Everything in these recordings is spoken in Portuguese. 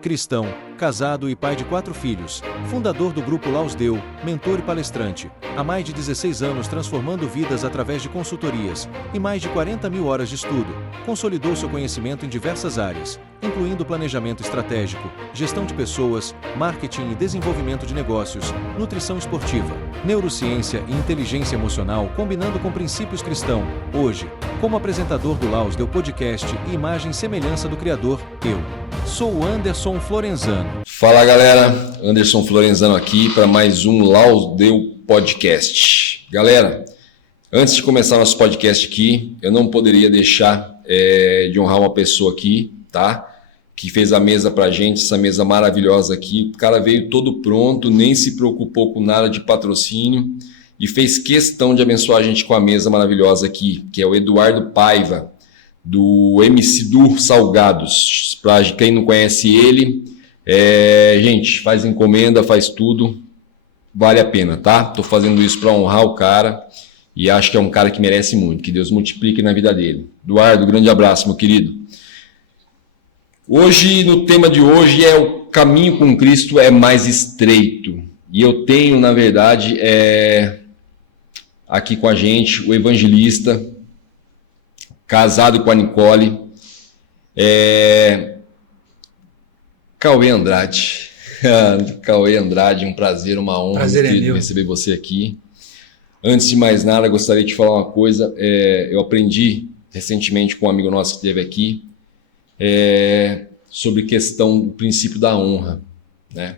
Cristão, casado e pai de 4 filhos, fundador do Grupo Laus Deu, mentor e palestrante, há mais de 16 anos transformando vidas através de consultorias e mais de 40 mil horas de estudo, consolidou seu conhecimento em diversas áreas, incluindo planejamento estratégico, gestão de pessoas, marketing e desenvolvimento de negócios, nutrição esportiva, neurociência e inteligência emocional combinando com princípios cristãos. Hoje, como apresentador do Laus Deu Podcast e imagem e semelhança do Criador, eu sou o Anderson Florenzano. Fala galera, Anderson Florenzano aqui para mais um Laus Deu Podcast. Galera, antes de começar nosso podcast aqui, eu não poderia deixar de honrar uma pessoa aqui, tá? Que fez a mesa pra gente, essa mesa maravilhosa aqui. O cara veio todo pronto, nem se preocupou com nada de patrocínio e fez questão de abençoar a gente com a mesa maravilhosa aqui, que é o Eduardo Paiva, do MC Du Salgados. Para quem não conhece ele, gente, faz encomenda, faz tudo, vale a pena, tá? Tô fazendo isso para honrar o cara e acho que é um cara que merece muito, que Deus multiplique na vida dele. Eduardo, grande abraço, meu querido. Hoje, no tema de hoje, o caminho com Cristo é mais estreito. E eu tenho, na verdade, aqui com a gente o evangelista, casado com a Nicole, Cauê Andrade. Cauê Andrade, um prazer, uma honra receber você aqui. Antes de mais nada, gostaria de falar uma coisa. Eu aprendi recentemente com um amigo nosso que esteve aqui, sobre questão do princípio da honra, né?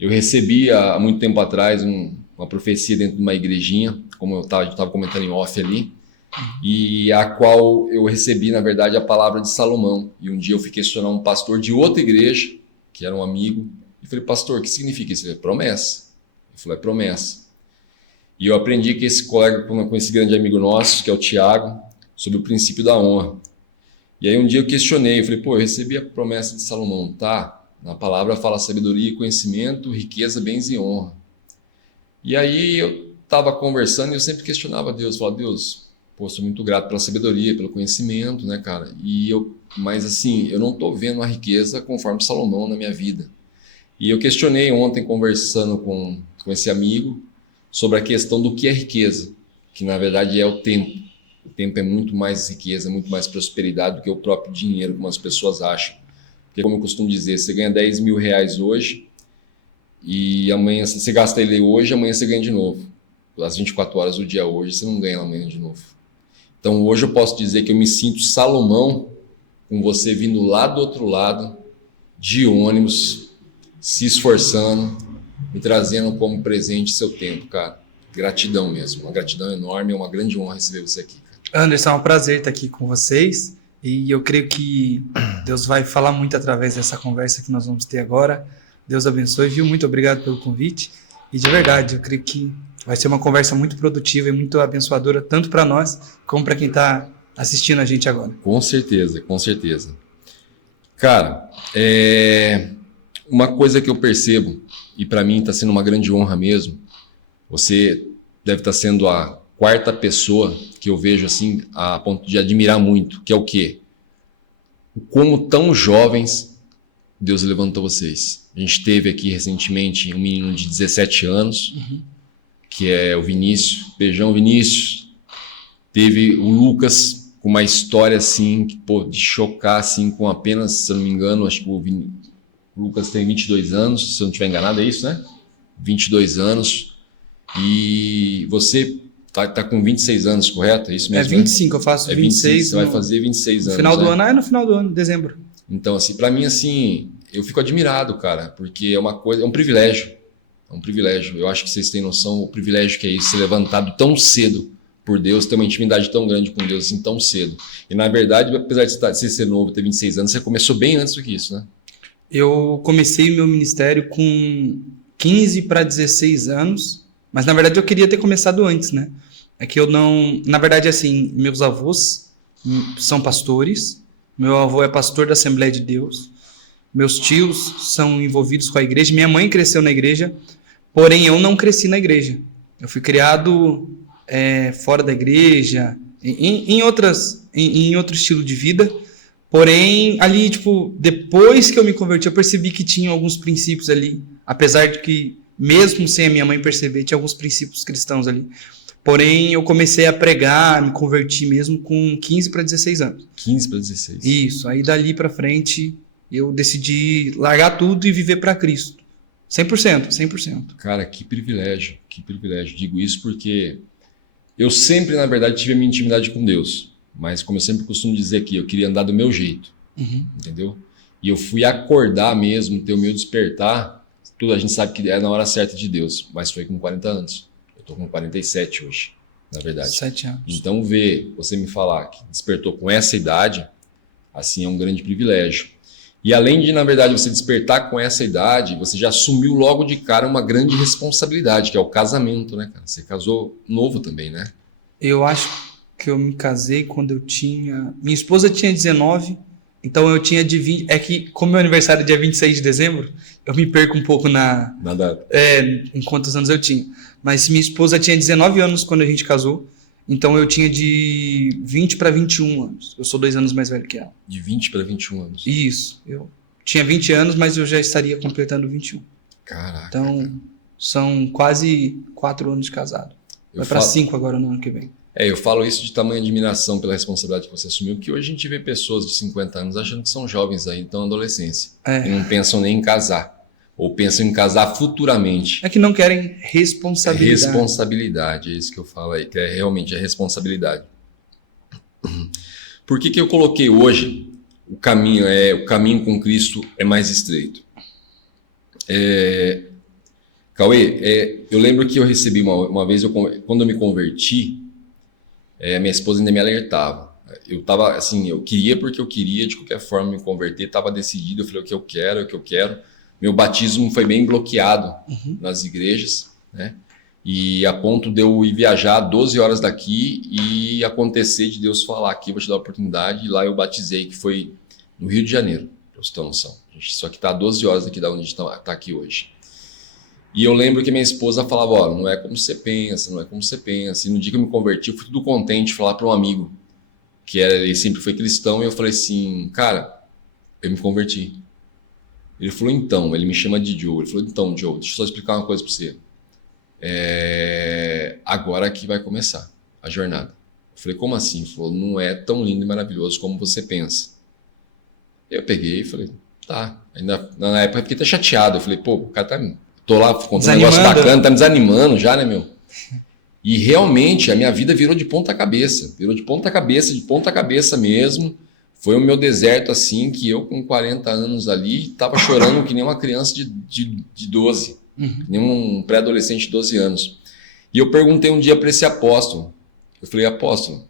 Eu recebi há muito tempo atrás uma profecia dentro de uma igrejinha, como eu estava comentando em off ali, e a qual eu recebi, na verdade, a palavra de Salomão. E um dia eu fui questionar um pastor de outra igreja, que era um amigo, e falei, pastor, o que significa isso? Ele falou, promessa. Ele falou, é promessa. E eu aprendi com esse colega, com esse grande amigo nosso, que é o Tiago, sobre o princípio da honra. E aí um dia eu questionei, eu falei, eu recebi a promessa de Salomão, tá? Na palavra fala sabedoria, conhecimento, riqueza, bens e honra. E aí eu estava conversando e eu sempre questionava Deus, falava, Deus, sou muito grato pela sabedoria, pelo conhecimento, né, cara? Mas assim, eu não estou vendo a riqueza conforme Salomão na minha vida. E eu questionei ontem, conversando com esse amigo, sobre a questão do que é riqueza, que na verdade é o tempo. O tempo é muito mais riqueza, muito mais prosperidade do que o próprio dinheiro, como as pessoas acham. Porque, como eu costumo dizer, você ganha 10 mil reais hoje e amanhã, se você gasta ele hoje, amanhã você ganha de novo. Às 24 horas do dia hoje, você não ganha amanhã de novo. Então, hoje eu posso dizer que eu me sinto Salomão com você vindo lá do outro lado, de ônibus, se esforçando, me trazendo como presente seu tempo, cara. Gratidão mesmo, uma gratidão enorme, é uma grande honra receber você aqui. Anderson, é um prazer estar aqui com vocês e eu creio que Deus vai falar muito através dessa conversa que nós vamos ter agora. Deus abençoe, viu? Muito obrigado pelo convite e de verdade, eu creio que vai ser uma conversa muito produtiva e muito abençoadora, tanto para nós como para quem está assistindo a gente agora. Com certeza, com certeza. Cara, uma coisa que eu percebo e para mim está sendo uma grande honra mesmo, você deve estar sendo a 4ª pessoa que eu vejo assim a ponto de admirar muito, que é o quê? Como tão jovens Deus levantou vocês. A gente teve aqui recentemente um menino de 17 anos, que é o Vinícius. Beijão, Vinícius. Teve o Lucas com uma história assim, de chocar assim, com apenas, se eu não me engano, acho que o Lucas tem 22 anos, se eu não estiver enganado, é isso, né? 22 anos. E você tá com 26 anos, correto? É isso mesmo? 25, né? Eu faço 26. Você vai fazer 26 anos. No final do ano, no final do ano, dezembro. Então, assim, para mim, assim, eu fico admirado, cara, porque é uma coisa, é um privilégio. É um privilégio. Eu acho que vocês têm noção o privilégio que é isso, ser levantado tão cedo por Deus, ter uma intimidade tão grande com Deus, assim, tão cedo. E, na verdade, apesar de você ser novo, ter 26 anos, você começou bem antes do que isso, né? Eu comecei meu ministério com 15 para 16 anos, mas, na verdade, eu queria ter começado antes, né? É que eu não... Na verdade, assim, meus avós são pastores, meu avô é pastor da Assembleia de Deus, meus tios são envolvidos com a igreja, minha mãe cresceu na igreja, porém eu não cresci na igreja. Eu fui criado fora da igreja, em outro estilo de vida, Porém, ali, tipo, depois que eu me converti, eu percebi que tinha alguns princípios ali, apesar de que, mesmo sem a minha mãe perceber, tinha alguns princípios cristãos ali. Porém, eu comecei a pregar, me converti mesmo com 15 para 16 anos. 15 para 16. Isso, aí dali para frente, eu decidi largar tudo e viver para Cristo. 100%, 100%. Cara, que privilégio, que privilégio. Digo isso porque eu sempre, na verdade, tive a minha intimidade com Deus. Mas como eu sempre costumo dizer aqui, eu queria andar do meu jeito, entendeu? E eu fui acordar mesmo, ter o meu despertar. Tudo a gente sabe que é na hora certa de Deus, mas foi com 40 anos. Eu tô com 47 hoje, na verdade. 7 anos. Então você me falar que despertou com essa idade, assim, é um grande privilégio. E além de, na verdade, você despertar com essa idade, você já assumiu logo de cara uma grande responsabilidade, que é o casamento, né, cara? Você casou novo também, né? Eu acho que eu me casei quando eu tinha... Minha esposa tinha 19, então eu tinha de 20... É que, como meu aniversário é dia 26 de dezembro, eu me perco um pouco na data. Em quantos anos eu tinha. Mas minha esposa tinha 19 anos quando a gente casou, então eu tinha de 20 para 21 anos. Eu sou 2 anos mais velho que ela. De 20 para 21 anos. Isso. Eu tinha 20 anos, mas eu já estaria completando 21. Caraca. Então, cara. São quase 4 anos de casado. Vai para 5 agora no ano que vem. Eu falo isso de tamanha admiração pela responsabilidade que você assumiu, porque hoje a gente vê pessoas de 50 anos achando que são jovens aí, estão na adolescência. E não pensam nem em casar. Ou pensam em casar futuramente. É que não querem responsabilidade. Responsabilidade, é isso que eu falo aí, que é realmente a responsabilidade. Por que eu coloquei hoje o caminho com Cristo é mais estreito? Cauê, eu lembro que eu recebi uma vez, quando eu me converti, a minha esposa ainda me alertava. Eu tava assim, eu queria porque eu queria, de qualquer forma, me converter, estava decidido, eu falei o que eu quero, o que eu quero. Meu batismo foi bem bloqueado nas igrejas, né? E a ponto de eu ir viajar 12 horas daqui e acontecer de Deus falar aqui, vou te dar a oportunidade, e lá eu batizei, que foi no Rio de Janeiro, pra você ter uma noção. A gente só que está a 12 horas daqui da onde a gente tá aqui hoje. E eu lembro que minha esposa falava, não é como você pensa, não é como você pensa. E no dia que eu me converti, eu fui tudo contente falar para um amigo, ele sempre foi cristão, e eu falei assim, cara, eu me converti. Ele falou, então, ele me chama de Joe. Ele falou, então, Joe, deixa eu só explicar uma coisa para você. Agora que vai começar a jornada. Eu falei, como assim? Ele falou, não é tão lindo e maravilhoso como você pensa. Eu peguei e falei, tá. Ainda, na época eu fiquei até chateado. Eu falei, pô, o cara tô lá contando um negócio bacana, tá me desanimando já, né, meu? E realmente a minha vida virou de ponta cabeça. Virou de ponta cabeça mesmo. Foi o meu deserto assim, que eu com 40 anos ali, tava chorando que nem uma criança de 12. Que nem um pré-adolescente de 12 anos. E eu perguntei um dia para esse apóstolo. Eu falei, apóstolo,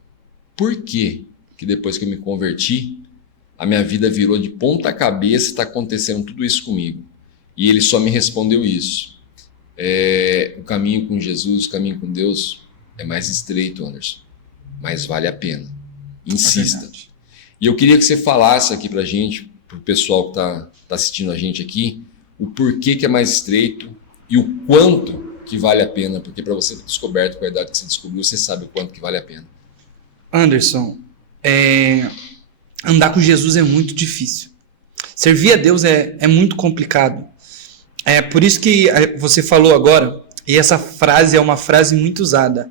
por que depois que eu me converti, a minha vida virou de ponta cabeça e está acontecendo tudo isso comigo? E ele só me respondeu isso. O caminho com Jesus, o caminho com Deus é mais estreito, Anderson. Mas vale a pena. Insista. E eu queria que você falasse aqui pra gente, pro pessoal que tá assistindo a gente aqui, o porquê que é mais estreito e o quanto que vale a pena. Porque para você ter descoberto com a idade que você descobriu, você sabe o quanto que vale a pena. Anderson, andar com Jesus é muito difícil. Servir a Deus é muito complicado. É por isso que você falou agora, e essa frase é uma frase muito usada.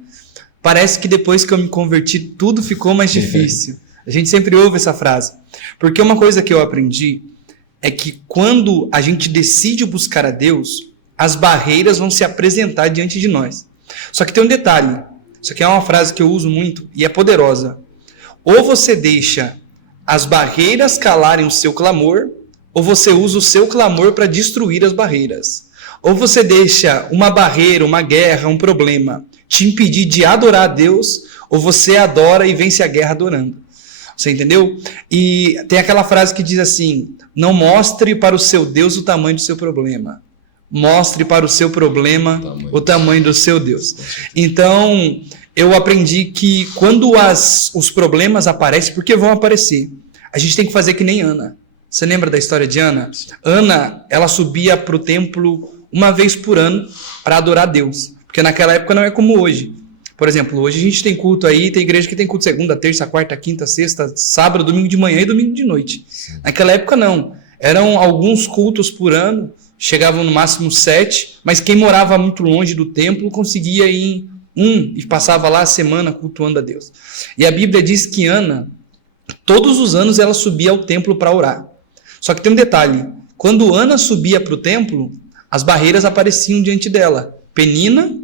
Parece que depois que eu me converti, tudo ficou mais difícil. A gente sempre ouve essa frase. Porque uma coisa que eu aprendi é que quando a gente decide buscar a Deus, as barreiras vão se apresentar diante de nós. Só que tem um detalhe. Isso aqui é uma frase que eu uso muito e é poderosa. Ou você deixa as barreiras calarem o seu clamor, ou você usa o seu clamor para destruir as barreiras. Ou você deixa uma barreira, uma guerra, um problema te impedir de adorar a Deus, ou você adora e vence a guerra adorando. Você entendeu? E tem aquela frase que diz assim, não mostre para o seu Deus o tamanho do seu problema. Mostre para o seu problema o tamanho do seu Deus. Então, eu aprendi que quando os problemas aparecem, porque vão aparecer, a gente tem que fazer que nem Ana. Você lembra da história de Ana? Ana, ela subia para o templo uma vez por ano para adorar a Deus. Porque naquela época não é como hoje. Por exemplo, hoje a gente tem culto aí, tem igreja que tem culto segunda, terça, quarta, quinta, sexta, sábado, domingo de manhã e domingo de noite. Sim. Naquela época não. Eram alguns cultos por ano, chegavam no máximo 7, mas quem morava muito longe do templo conseguia ir em e passava lá a semana cultuando a Deus. E a Bíblia diz que Ana, todos os anos ela subia ao templo para orar. Só que tem um detalhe, quando Ana subia para o templo, as barreiras apareciam diante dela. Penina,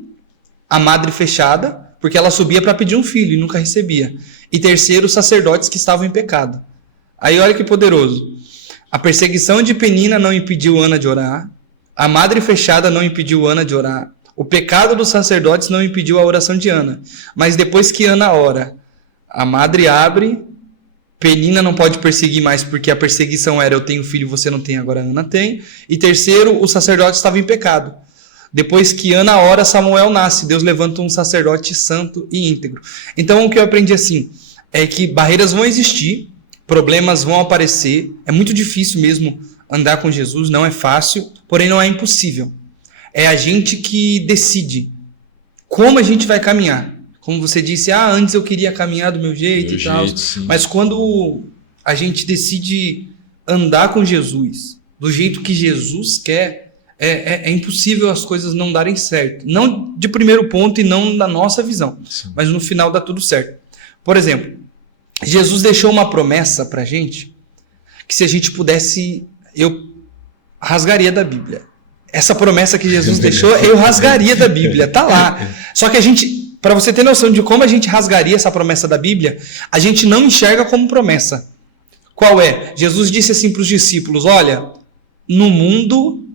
a madre fechada, porque ela subia para pedir um filho e nunca recebia. E terceiro, os sacerdotes que estavam em pecado. Aí olha que poderoso. A perseguição de Penina não impediu Ana de orar. A madre fechada não impediu Ana de orar. O pecado dos sacerdotes não impediu a oração de Ana. Mas depois que Ana ora, a madre abre, Penina não pode perseguir mais porque a perseguição era eu tenho filho, você não tem, agora Ana tem. E terceiro, os sacerdotes estavam em pecado. Depois que Ana ora, Samuel nasce. Deus levanta um sacerdote santo e íntegro. Então, o que eu aprendi assim é que barreiras vão existir, problemas vão aparecer. É muito difícil mesmo andar com Jesus, não é fácil, porém não é impossível. É a gente que decide como a gente vai caminhar. Como você disse, antes eu queria caminhar do meu jeito e tal. Mas quando a gente decide andar com Jesus, do jeito que Jesus quer, é impossível as coisas não darem certo. Não de primeiro ponto e não da nossa visão. Sim. Mas no final dá tudo certo. Por exemplo, Jesus deixou uma promessa pra gente que se a gente pudesse, eu rasgaria da Bíblia. Essa promessa que Jesus deixou, eu rasgaria da Bíblia. Tá lá. Só que a gente, para você ter noção de como a gente rasgaria essa promessa da Bíblia, a gente não enxerga como promessa. Qual é? Jesus disse assim para os discípulos, olha, no mundo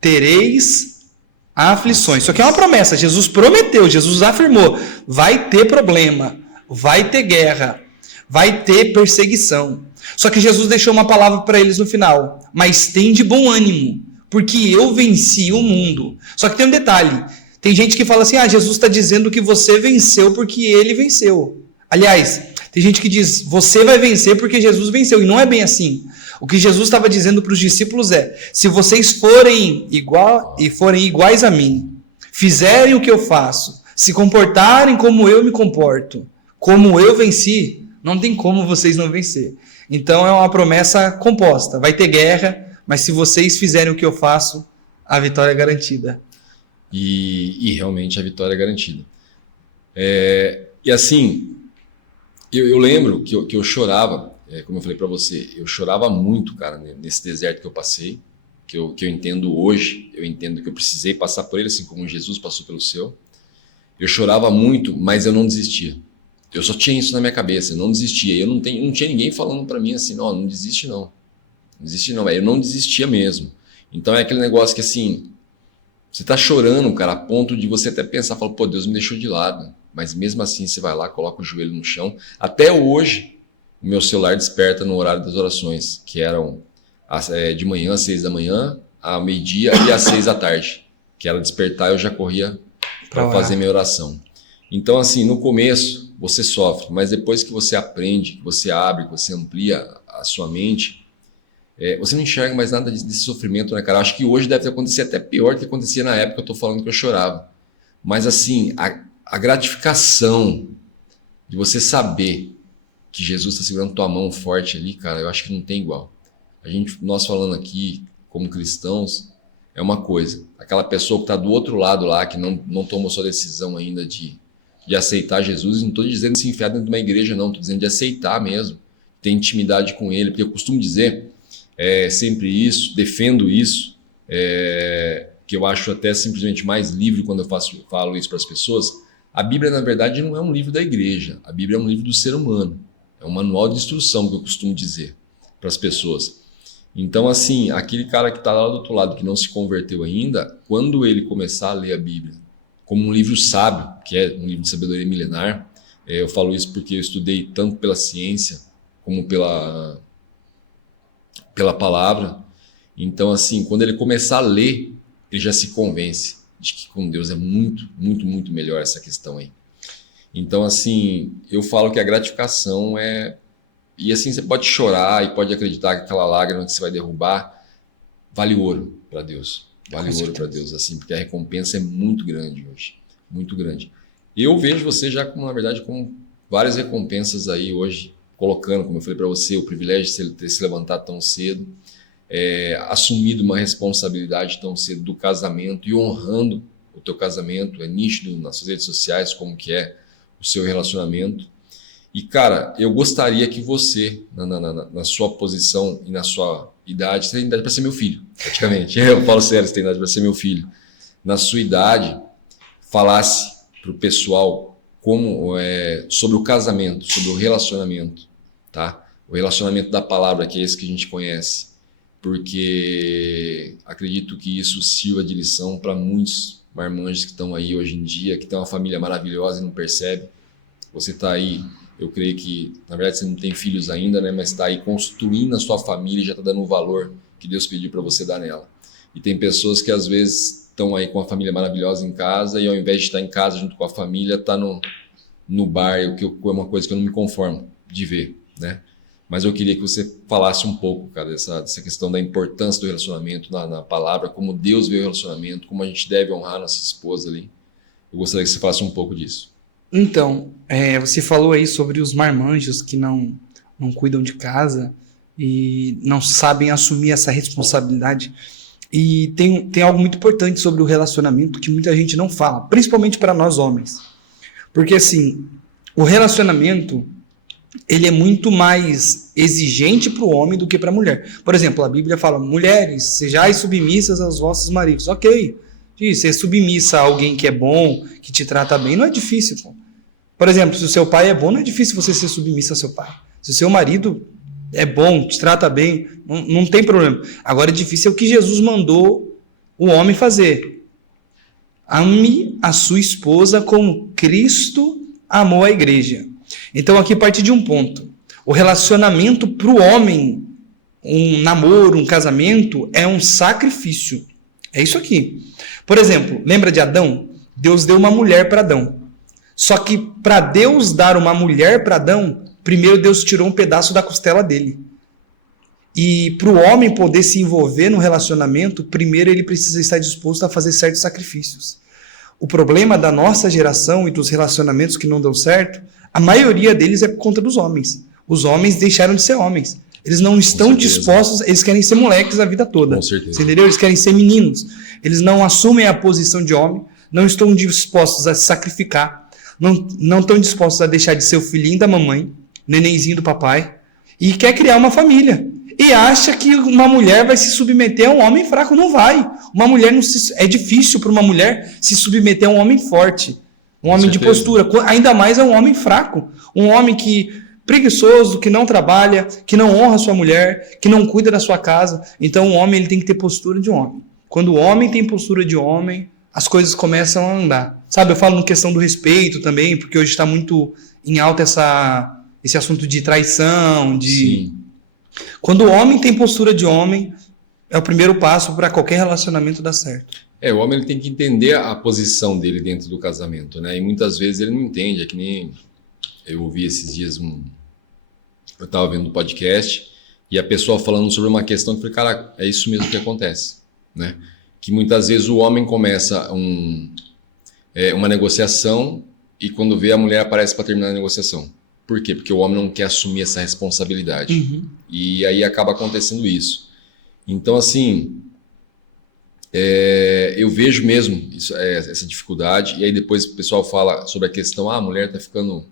tereis aflições. Isso aqui é uma promessa. Jesus prometeu, Jesus afirmou. Vai ter problema, vai ter guerra, vai ter perseguição. Só que Jesus deixou uma palavra para eles no final. Mas tem de bom ânimo, porque eu venci o mundo. Só que tem um detalhe. Tem gente que fala assim, Jesus está dizendo que você venceu porque ele venceu. Aliás, tem gente que diz, você vai vencer porque Jesus venceu. E não é bem assim. O que Jesus estava dizendo para os discípulos é, se vocês forem iguais a mim, fizerem o que eu faço, se comportarem como eu me comporto, como eu venci, não tem como vocês não vencer. Então é uma promessa composta. Vai ter guerra, mas se vocês fizerem o que eu faço, a vitória é garantida. E realmente a vitória é garantida. E assim, eu lembro que eu chorava, como eu falei para você, eu chorava muito, cara, nesse deserto que eu passei, que eu entendo hoje, eu entendo que eu precisei passar por ele, assim como Jesus passou pelo seu. Eu chorava muito, mas eu não desistia. Eu só tinha isso na minha cabeça, eu não desistia. Eu não tinha ninguém falando para mim assim, não desiste não. Não desiste não, eu não desistia mesmo. Então é aquele negócio que assim, você tá chorando, cara, a ponto de você até pensar, fala, pô, Deus me deixou de lado. Mas mesmo assim você vai lá, coloca o joelho no chão. Até hoje, o meu celular desperta no horário das orações, que eram de manhã, às 6 da manhã, ao meio-dia e às 6 da tarde. Que era despertar, eu já corria para fazer minha oração. Então assim, no começo você sofre, mas depois que você aprende, que você abre, que você amplia a sua mente, você não enxerga mais nada desse sofrimento, né, cara? Acho que hoje deve acontecer até pior do que acontecia na época que eu tô falando que eu chorava. Mas assim, a gratificação de você saber que Jesus está segurando tua mão forte ali, cara, eu acho que não tem igual. Nós falando aqui como cristãos, é uma coisa. Aquela pessoa que está do outro lado lá, que não tomou sua decisão ainda de aceitar Jesus, não estou dizendo de se enfiar dentro de uma igreja, não, estou dizendo de aceitar mesmo, ter intimidade com ele, porque eu costumo dizer sempre isso, defendo isso, que eu acho até simplesmente mais livre quando eu falo isso para as pessoas. A Bíblia, na verdade, não é um livro da igreja, a Bíblia é um livro do ser humano, é um manual de instrução que eu costumo dizer para as pessoas. Então, assim, aquele cara que está lá do outro lado, que não se converteu ainda, quando ele começar a ler a Bíblia como um livro sábio, que é um livro de sabedoria milenar, eu falo isso porque eu estudei tanto pela ciência como pela palavra. Então, assim, quando ele começar a ler, ele já se convence de que com Deus é muito, muito, muito melhor essa questão aí. Então, assim, eu falo que a gratificação E assim, você pode chorar e pode acreditar que aquela lágrima que você vai derrubar vale ouro para Deus. Vale ouro para Deus, assim, porque a recompensa é muito grande hoje. Muito grande. Eu vejo você já, na verdade, com várias recompensas aí hoje, colocando, como eu falei para você, o privilégio de ter se levantado tão cedo, assumido uma responsabilidade tão cedo do casamento e honrando o teu casamento. É nítido nas suas redes sociais como que é o seu relacionamento. E, cara, eu gostaria que você, na sua posição e na sua idade, você tem idade para ser meu filho, praticamente. Eu falo sério, você tem idade para ser meu filho. Na sua idade, falasse para o pessoal sobre o casamento, sobre o relacionamento, tá? O relacionamento da palavra, que é esse que a gente conhece. Porque acredito que isso sirva de lição para muitos marmanjos que estão aí hoje em dia, que tem uma família maravilhosa e não percebe. Você está aí, eu creio que, na verdade, você não tem filhos ainda, né? Mas está aí construindo a sua família e já está dando o valor que Deus pediu para você dar nela. E tem pessoas que às vezes estão aí com a família maravilhosa em casa e ao invés de estar em casa junto com a família, está no bar, o que é uma coisa que eu não me conformo de ver, né? Mas eu queria que você falasse um pouco, cara, dessa questão da importância do relacionamento na palavra, como Deus vê o relacionamento, como a gente deve honrar nossa esposa ali. Eu gostaria que você falasse um pouco disso. Então, você falou aí sobre os marmanjos que não cuidam de casa e não sabem assumir essa responsabilidade. E tem algo muito importante sobre o relacionamento que muita gente não fala, principalmente para nós homens. Porque assim, o relacionamento, ele é muito mais exigente para o homem do que para a mulher. Por exemplo, a Bíblia fala, mulheres, sejais submissas aos vossos maridos. Ok, ser submissa a alguém que é bom, que te trata bem, não é difícil. Pô. Por exemplo, se o seu pai é bom, não é difícil você ser submissa ao seu pai. Se o seu marido é bom, te trata bem, não tem problema. Agora, é difícil é o que Jesus mandou o homem fazer. Ame a sua esposa como Cristo amou a igreja. Então, aqui parte de um ponto. O relacionamento para o homem, um namoro, um casamento, é um sacrifício. É isso aqui. Por exemplo, lembra de Adão? Deus deu uma mulher para Adão. Só que para Deus dar uma mulher para Adão, primeiro Deus tirou um pedaço da costela dele. E para o homem poder se envolver no relacionamento, primeiro ele precisa estar disposto a fazer certos sacrifícios. O problema da nossa geração e dos relacionamentos que não dão certo, a maioria deles é por conta dos homens. Os homens deixaram de ser homens. Eles não estão dispostos, eles querem ser moleques a vida toda. Com certeza. Você entendeu? Eles querem ser meninos. Eles não assumem a posição de homem, não estão dispostos a se sacrificar, não estão dispostos a deixar de ser o filhinho da mamãe, nenenzinho do papai, e quer criar uma família. E acha que uma mulher vai se submeter a um homem fraco. Não vai. Uma mulher é difícil para uma mulher se submeter a um homem forte, um homem de postura, ainda mais a um homem fraco, um homem preguiçoso, que não trabalha, que não honra sua mulher, que não cuida da sua casa. Então o homem ele tem que ter postura de homem. Quando o homem tem postura de homem, as coisas começam a andar. Sabe, eu falo na questão do respeito também, porque hoje está muito em alta esse assunto de traição, Sim. Quando o homem tem postura de homem, é o primeiro passo para qualquer relacionamento dar certo. O homem ele tem que entender a posição dele dentro do casamento, né? E muitas vezes ele não entende, é que nem eu ouvi esses dias eu estava vendo um podcast e a pessoa falando sobre uma questão que eu falei, cara, é isso mesmo que acontece, né? Que muitas vezes o homem começa uma negociação e quando vê a mulher aparece para terminar a negociação. Por quê? Porque o homem não quer assumir essa responsabilidade. Uhum. E aí acaba acontecendo isso. Então, assim, eu vejo mesmo essa dificuldade. E aí depois o pessoal fala sobre a questão, a mulher está ficando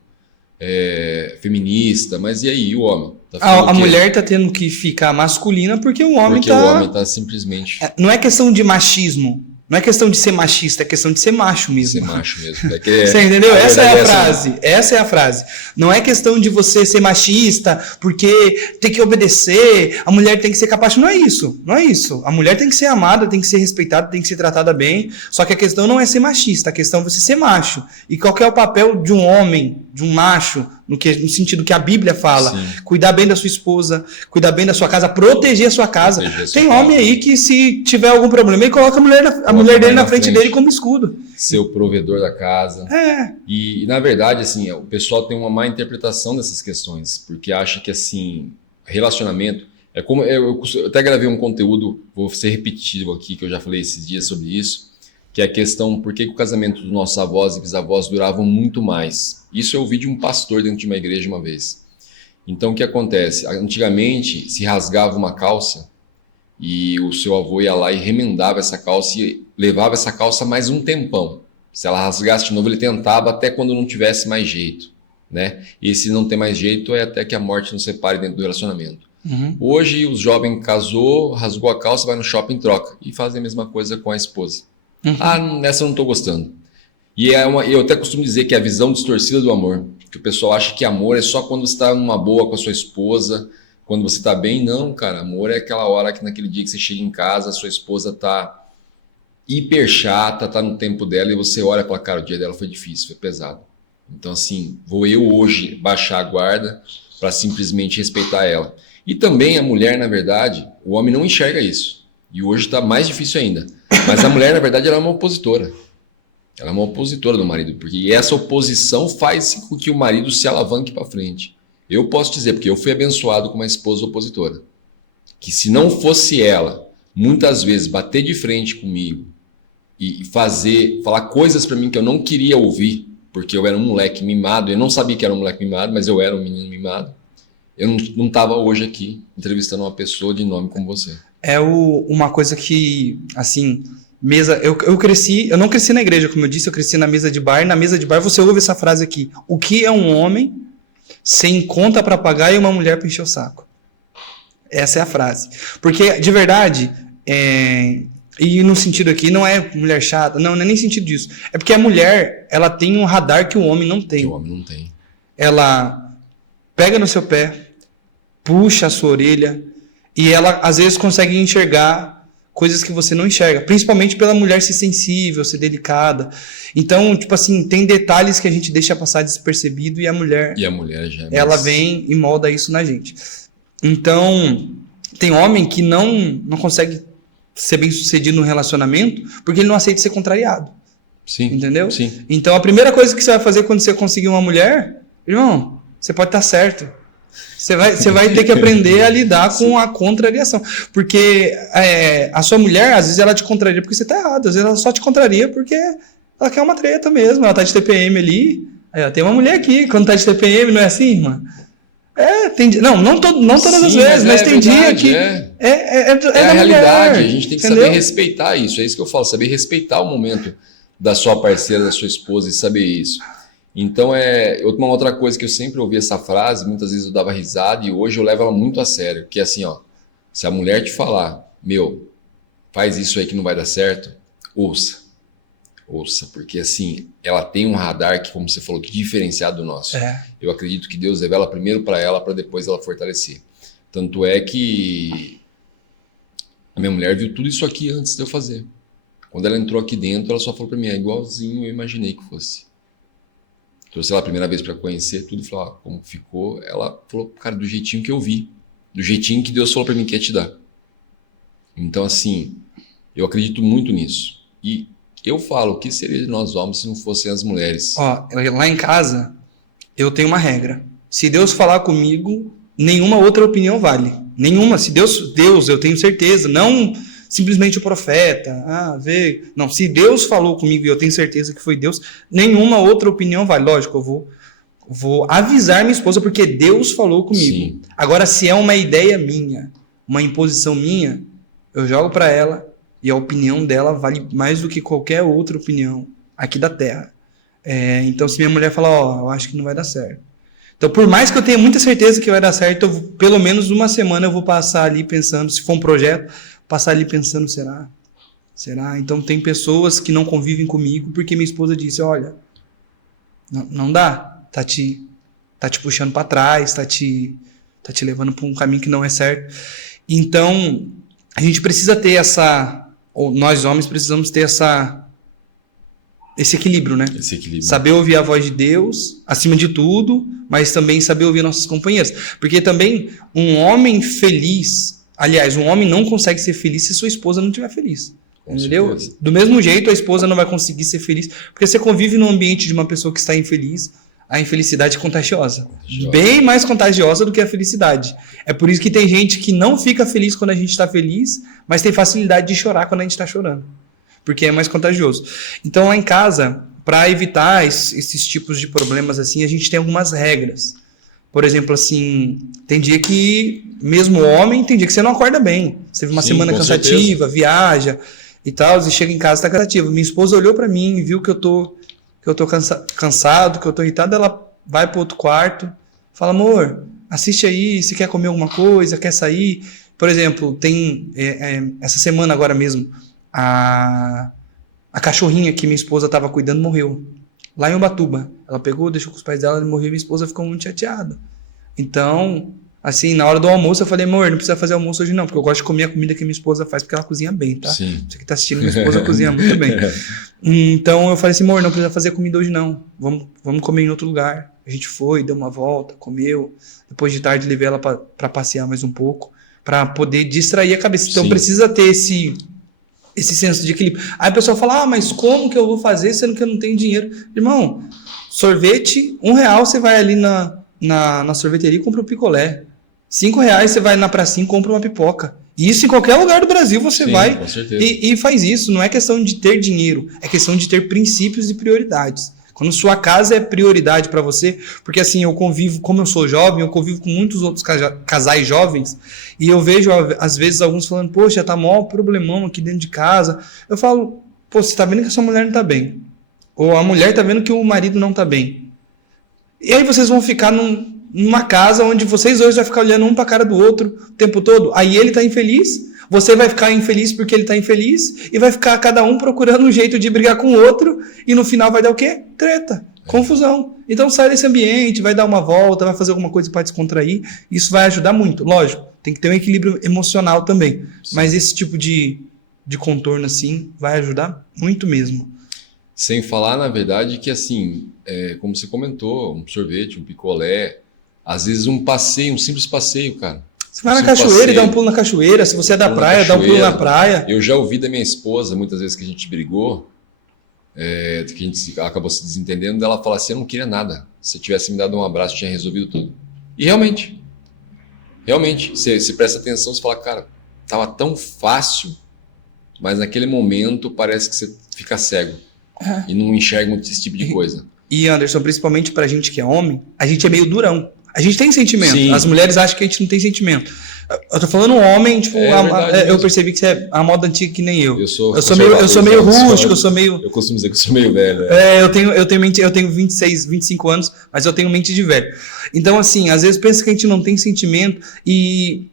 feminista, mas e aí, o homem? A mulher está tendo que ficar masculina porque o homem Porque o homem está simplesmente... Não é questão de machismo. Não é questão de ser machista, é questão de ser macho mesmo. Ser macho mesmo. Você entendeu? Essa é a frase. Essa é a frase. Não é questão de você ser machista, porque tem que obedecer, a mulher tem que ser capaz. Não é isso. Não é isso. A mulher tem que ser amada, tem que ser respeitada, tem que ser tratada bem. Só que a questão não é ser machista, a questão é você ser macho. E qual que é o papel de um homem, de um macho, no sentido que a Bíblia fala? Sim. Cuidar bem da sua esposa, cuidar bem da sua casa, proteger a sua casa. Tem homem aí que se tiver algum problema, ele coloca a mulher dele na frente dele como escudo. Ser o provedor da casa. E na verdade, assim, o pessoal tem uma má interpretação dessas questões, porque acha que, assim, relacionamento... É como eu até gravei um conteúdo, vou ser repetitivo aqui, que eu já falei esses dias sobre isso, que é a questão por que o casamento dos nossos avós e bisavós duravam muito mais. Isso eu ouvi de um pastor dentro de uma igreja uma vez. Então o que acontece? Antigamente se rasgava uma calça e o seu avô ia lá e remendava essa calça e levava essa calça mais um tempão. Se ela rasgasse de novo, ele tentava até quando não tivesse mais jeito, né? E se não tem mais jeito, é até que a morte nos separe dentro do relacionamento. Hoje, os jovens casou, rasgou a calça, vai no shopping, troca. E fazem a mesma coisa com a esposa. Ah, nessa eu não estou gostando. E eu até costumo dizer que é a visão distorcida do amor. Que o pessoal acha que amor é só quando você está numa boa com a sua esposa, quando você está bem. Não, cara, amor é aquela hora que naquele dia que você chega em casa, a sua esposa está hiper chata, tá no tempo dela, e você olha e fala, cara, o dia dela foi difícil, foi pesado. Então, assim, vou eu hoje baixar a guarda para simplesmente respeitar ela. E também a mulher, na verdade, o homem não enxerga isso. E hoje está mais difícil ainda. Mas a mulher, na verdade, ela é uma opositora. Ela é uma opositora do marido, porque essa oposição faz com que o marido se alavanque para frente. Eu posso dizer, porque eu fui abençoado com uma esposa opositora, que se não fosse ela, muitas vezes bater de frente comigo e falar coisas para mim que eu não queria ouvir, porque eu era um moleque mimado, eu não sabia que era um moleque mimado, mas eu era um menino mimado, eu não estava hoje aqui entrevistando uma pessoa de nome como você. É uma coisa que, assim, eu cresci, eu não cresci na igreja, como eu disse, eu cresci na mesa de bar, e na mesa de bar você ouve essa frase aqui, o que é um homem sem conta para pagar e uma mulher para encher o saco? Essa é a frase. Porque, de verdade, e no sentido aqui, não é mulher chata, não é nem sentido disso. É porque a mulher, ela tem um radar que o homem não tem. Que o homem não tem. Ela pega no seu pé, puxa a sua orelha, e ela, às vezes, consegue enxergar coisas que você não enxerga. Principalmente pela mulher ser sensível, ser delicada. Então, tipo assim, tem detalhes que a gente deixa passar despercebido e a mulher já ela vem e molda isso na gente. Então, tem homem que não consegue ser bem sucedido no relacionamento porque ele não aceita ser contrariado. Sim. Entendeu? Sim. Então, a primeira coisa que você vai fazer quando você conseguir uma mulher, irmão, você pode estar certo. Você vai ter que aprender a lidar com a contrariação. Porque a sua mulher, às vezes, ela te contraria porque você está errado. Às vezes, ela só te contraria porque ela quer uma treta mesmo. Ela está de TPM ali. Aí, tem uma mulher aqui, quando está de TPM, não é assim, irmã? Não todas as vezes, mas tem dia que... É a realidade, a gente tem que entendeu? saber respeitar isso. É isso que eu falo, saber respeitar o momento da sua parceira, da sua esposa e saber isso. Então, uma outra coisa que eu sempre ouvi essa frase, muitas vezes eu dava risada e hoje eu levo ela muito a sério, que é assim, ó, se a mulher te falar, faz isso aí que não vai dar certo, ouça, porque assim, ela tem um radar que, como você falou, que é diferenciado do nosso. Eu acredito que Deus revela primeiro para ela, para depois ela fortalecer. Tanto é que a minha mulher viu tudo isso aqui antes de eu fazer. Quando ela entrou aqui dentro, ela só falou para mim, é igualzinho eu imaginei que fosse. Trouxe ela a primeira vez para conhecer tudo e falou, como ficou? Ela falou, cara, do jeitinho que eu vi, do jeitinho que Deus falou para mim que ia te dar. Então, assim, eu acredito muito nisso. E eu falo, o que seria de nós homens se não fossem as mulheres? Ó, lá em casa, eu tenho uma regra. Se Deus falar comigo, nenhuma outra opinião vale. Nenhuma. Se Deus, eu tenho certeza. Não simplesmente o profeta. Não, se Deus falou comigo e eu tenho certeza que foi Deus, nenhuma outra opinião vale. Lógico, eu vou avisar minha esposa porque Deus falou comigo. Sim. Agora, se é uma ideia minha, uma imposição minha, eu jogo para ela e a opinião dela vale mais do que qualquer outra opinião aqui da Terra. Então, se minha mulher falar, eu acho que não vai dar certo. Então, por mais que eu tenha muita certeza que vai dar certo, pelo menos uma semana eu vou passar ali pensando, se for um projeto, passar ali pensando, será? Então, tem pessoas que não convivem comigo porque minha esposa disse, olha, não dá, tá te puxando para trás, tá te levando para um caminho que não é certo. Então, a gente precisa ter ou nós homens precisamos ter esse equilíbrio, né? Esse equilíbrio. Saber ouvir a voz de Deus, acima de tudo, mas também saber ouvir nossos companheiros. Porque também um homem feliz, aliás, um homem não consegue ser feliz se sua esposa não estiver feliz. Entendeu? Certeza. Do mesmo jeito, a esposa não vai conseguir ser feliz, porque você convive num ambiente de uma pessoa que está infeliz, a infelicidade é contagiosa. Bem mais contagiosa do que a felicidade. É por isso que tem gente que não fica feliz quando a gente está feliz, mas tem facilidade de chorar quando a gente está chorando. porque é mais contagioso. Então, lá em casa, para evitar esses tipos de problemas assim, a gente tem algumas regras. Por exemplo, assim, tem dia que, mesmo homem, tem dia que você não acorda bem. Você teve uma semana cansativa, certeza. Viaja e tal, e chega em casa e tá cansativo. Minha esposa olhou para mim, viu que eu tô cansado, que eu tô irritado, ela vai pro outro quarto, fala, amor, assiste aí, se quer comer alguma coisa, quer sair. Por exemplo, tem essa semana agora mesmo, a cachorrinha que minha esposa estava cuidando morreu. Lá em Ubatuba. Ela pegou, deixou com os pais dela, morreu e minha esposa ficou muito chateada. Então, assim, na hora do almoço eu falei, amor, não precisa fazer almoço hoje não, porque eu gosto de comer a comida que minha esposa faz, porque ela cozinha bem, tá? Sim. Você que tá assistindo, minha esposa cozinha muito bem. Então eu falei assim, amor, não precisa fazer comida hoje não. Vamos comer em outro lugar. A gente foi, deu uma volta, comeu. Depois de tarde levei ela para passear mais um pouco, para poder distrair a cabeça. Então precisa ter esse senso de equilíbrio. Aí a pessoa fala, mas como que eu vou fazer sendo que eu não tenho dinheiro? Irmão, sorvete, R$1 você vai ali na sorveteria e compra um picolé. R$5 você vai na pracinha e compra uma pipoca. Isso em qualquer lugar do Brasil você vai e faz isso. Não é questão de ter dinheiro, é questão de ter princípios e prioridades. Quando sua casa é prioridade para você, porque assim, eu convivo, como eu sou jovem, eu convivo com muitos outros casais jovens, e eu vejo, às vezes, alguns falando, poxa, tá mó problemão aqui dentro de casa. Eu falo, pô, você tá vendo que a sua mulher não tá bem. Ou a mulher tá vendo que o marido não tá bem. E aí vocês vão ficar numa casa onde vocês dois vão ficar olhando um pra cara do outro o tempo todo. Aí ele tá infeliz, você vai ficar infeliz porque ele tá infeliz, e vai ficar cada um procurando um jeito de brigar com o outro, e no final vai dar o quê? Treta, confusão. Então sai desse ambiente, vai dar uma volta, vai fazer alguma coisa para descontrair. Isso vai ajudar muito, lógico. Tem que ter um equilíbrio emocional também. Sim. Mas esse tipo de contorno assim vai ajudar muito mesmo. Sem falar, na verdade, que assim, como você comentou, um sorvete, um picolé, às vezes um passeio, um simples passeio, cara. Você vai na cachoeira e dá um pulo na cachoeira. Se você é da praia, dá um pulo na praia. Eu já ouvi da minha esposa, muitas vezes que a gente brigou, que a gente acabou se desentendendo, dela falar assim, eu não queria nada. Se tivesse me dado um abraço, eu tinha resolvido tudo. E realmente, você presta atenção, você fala, cara, tava tão fácil, mas naquele momento parece que você fica cego e não enxerga muito esse tipo de coisa. E Anderson, principalmente pra gente que é homem, a gente é meio durão. A gente tem sentimento. Sim. As mulheres acham que a gente não tem sentimento. Eu tô falando homem, tipo, eu percebi que você é a moda antiga que nem eu. Eu sou meio rústico, Eu costumo dizer que eu sou meio velho. Eu tenho 26, 25 anos, mas eu tenho mente de velho. Então, assim, às vezes pensa que a gente não tem sentimento.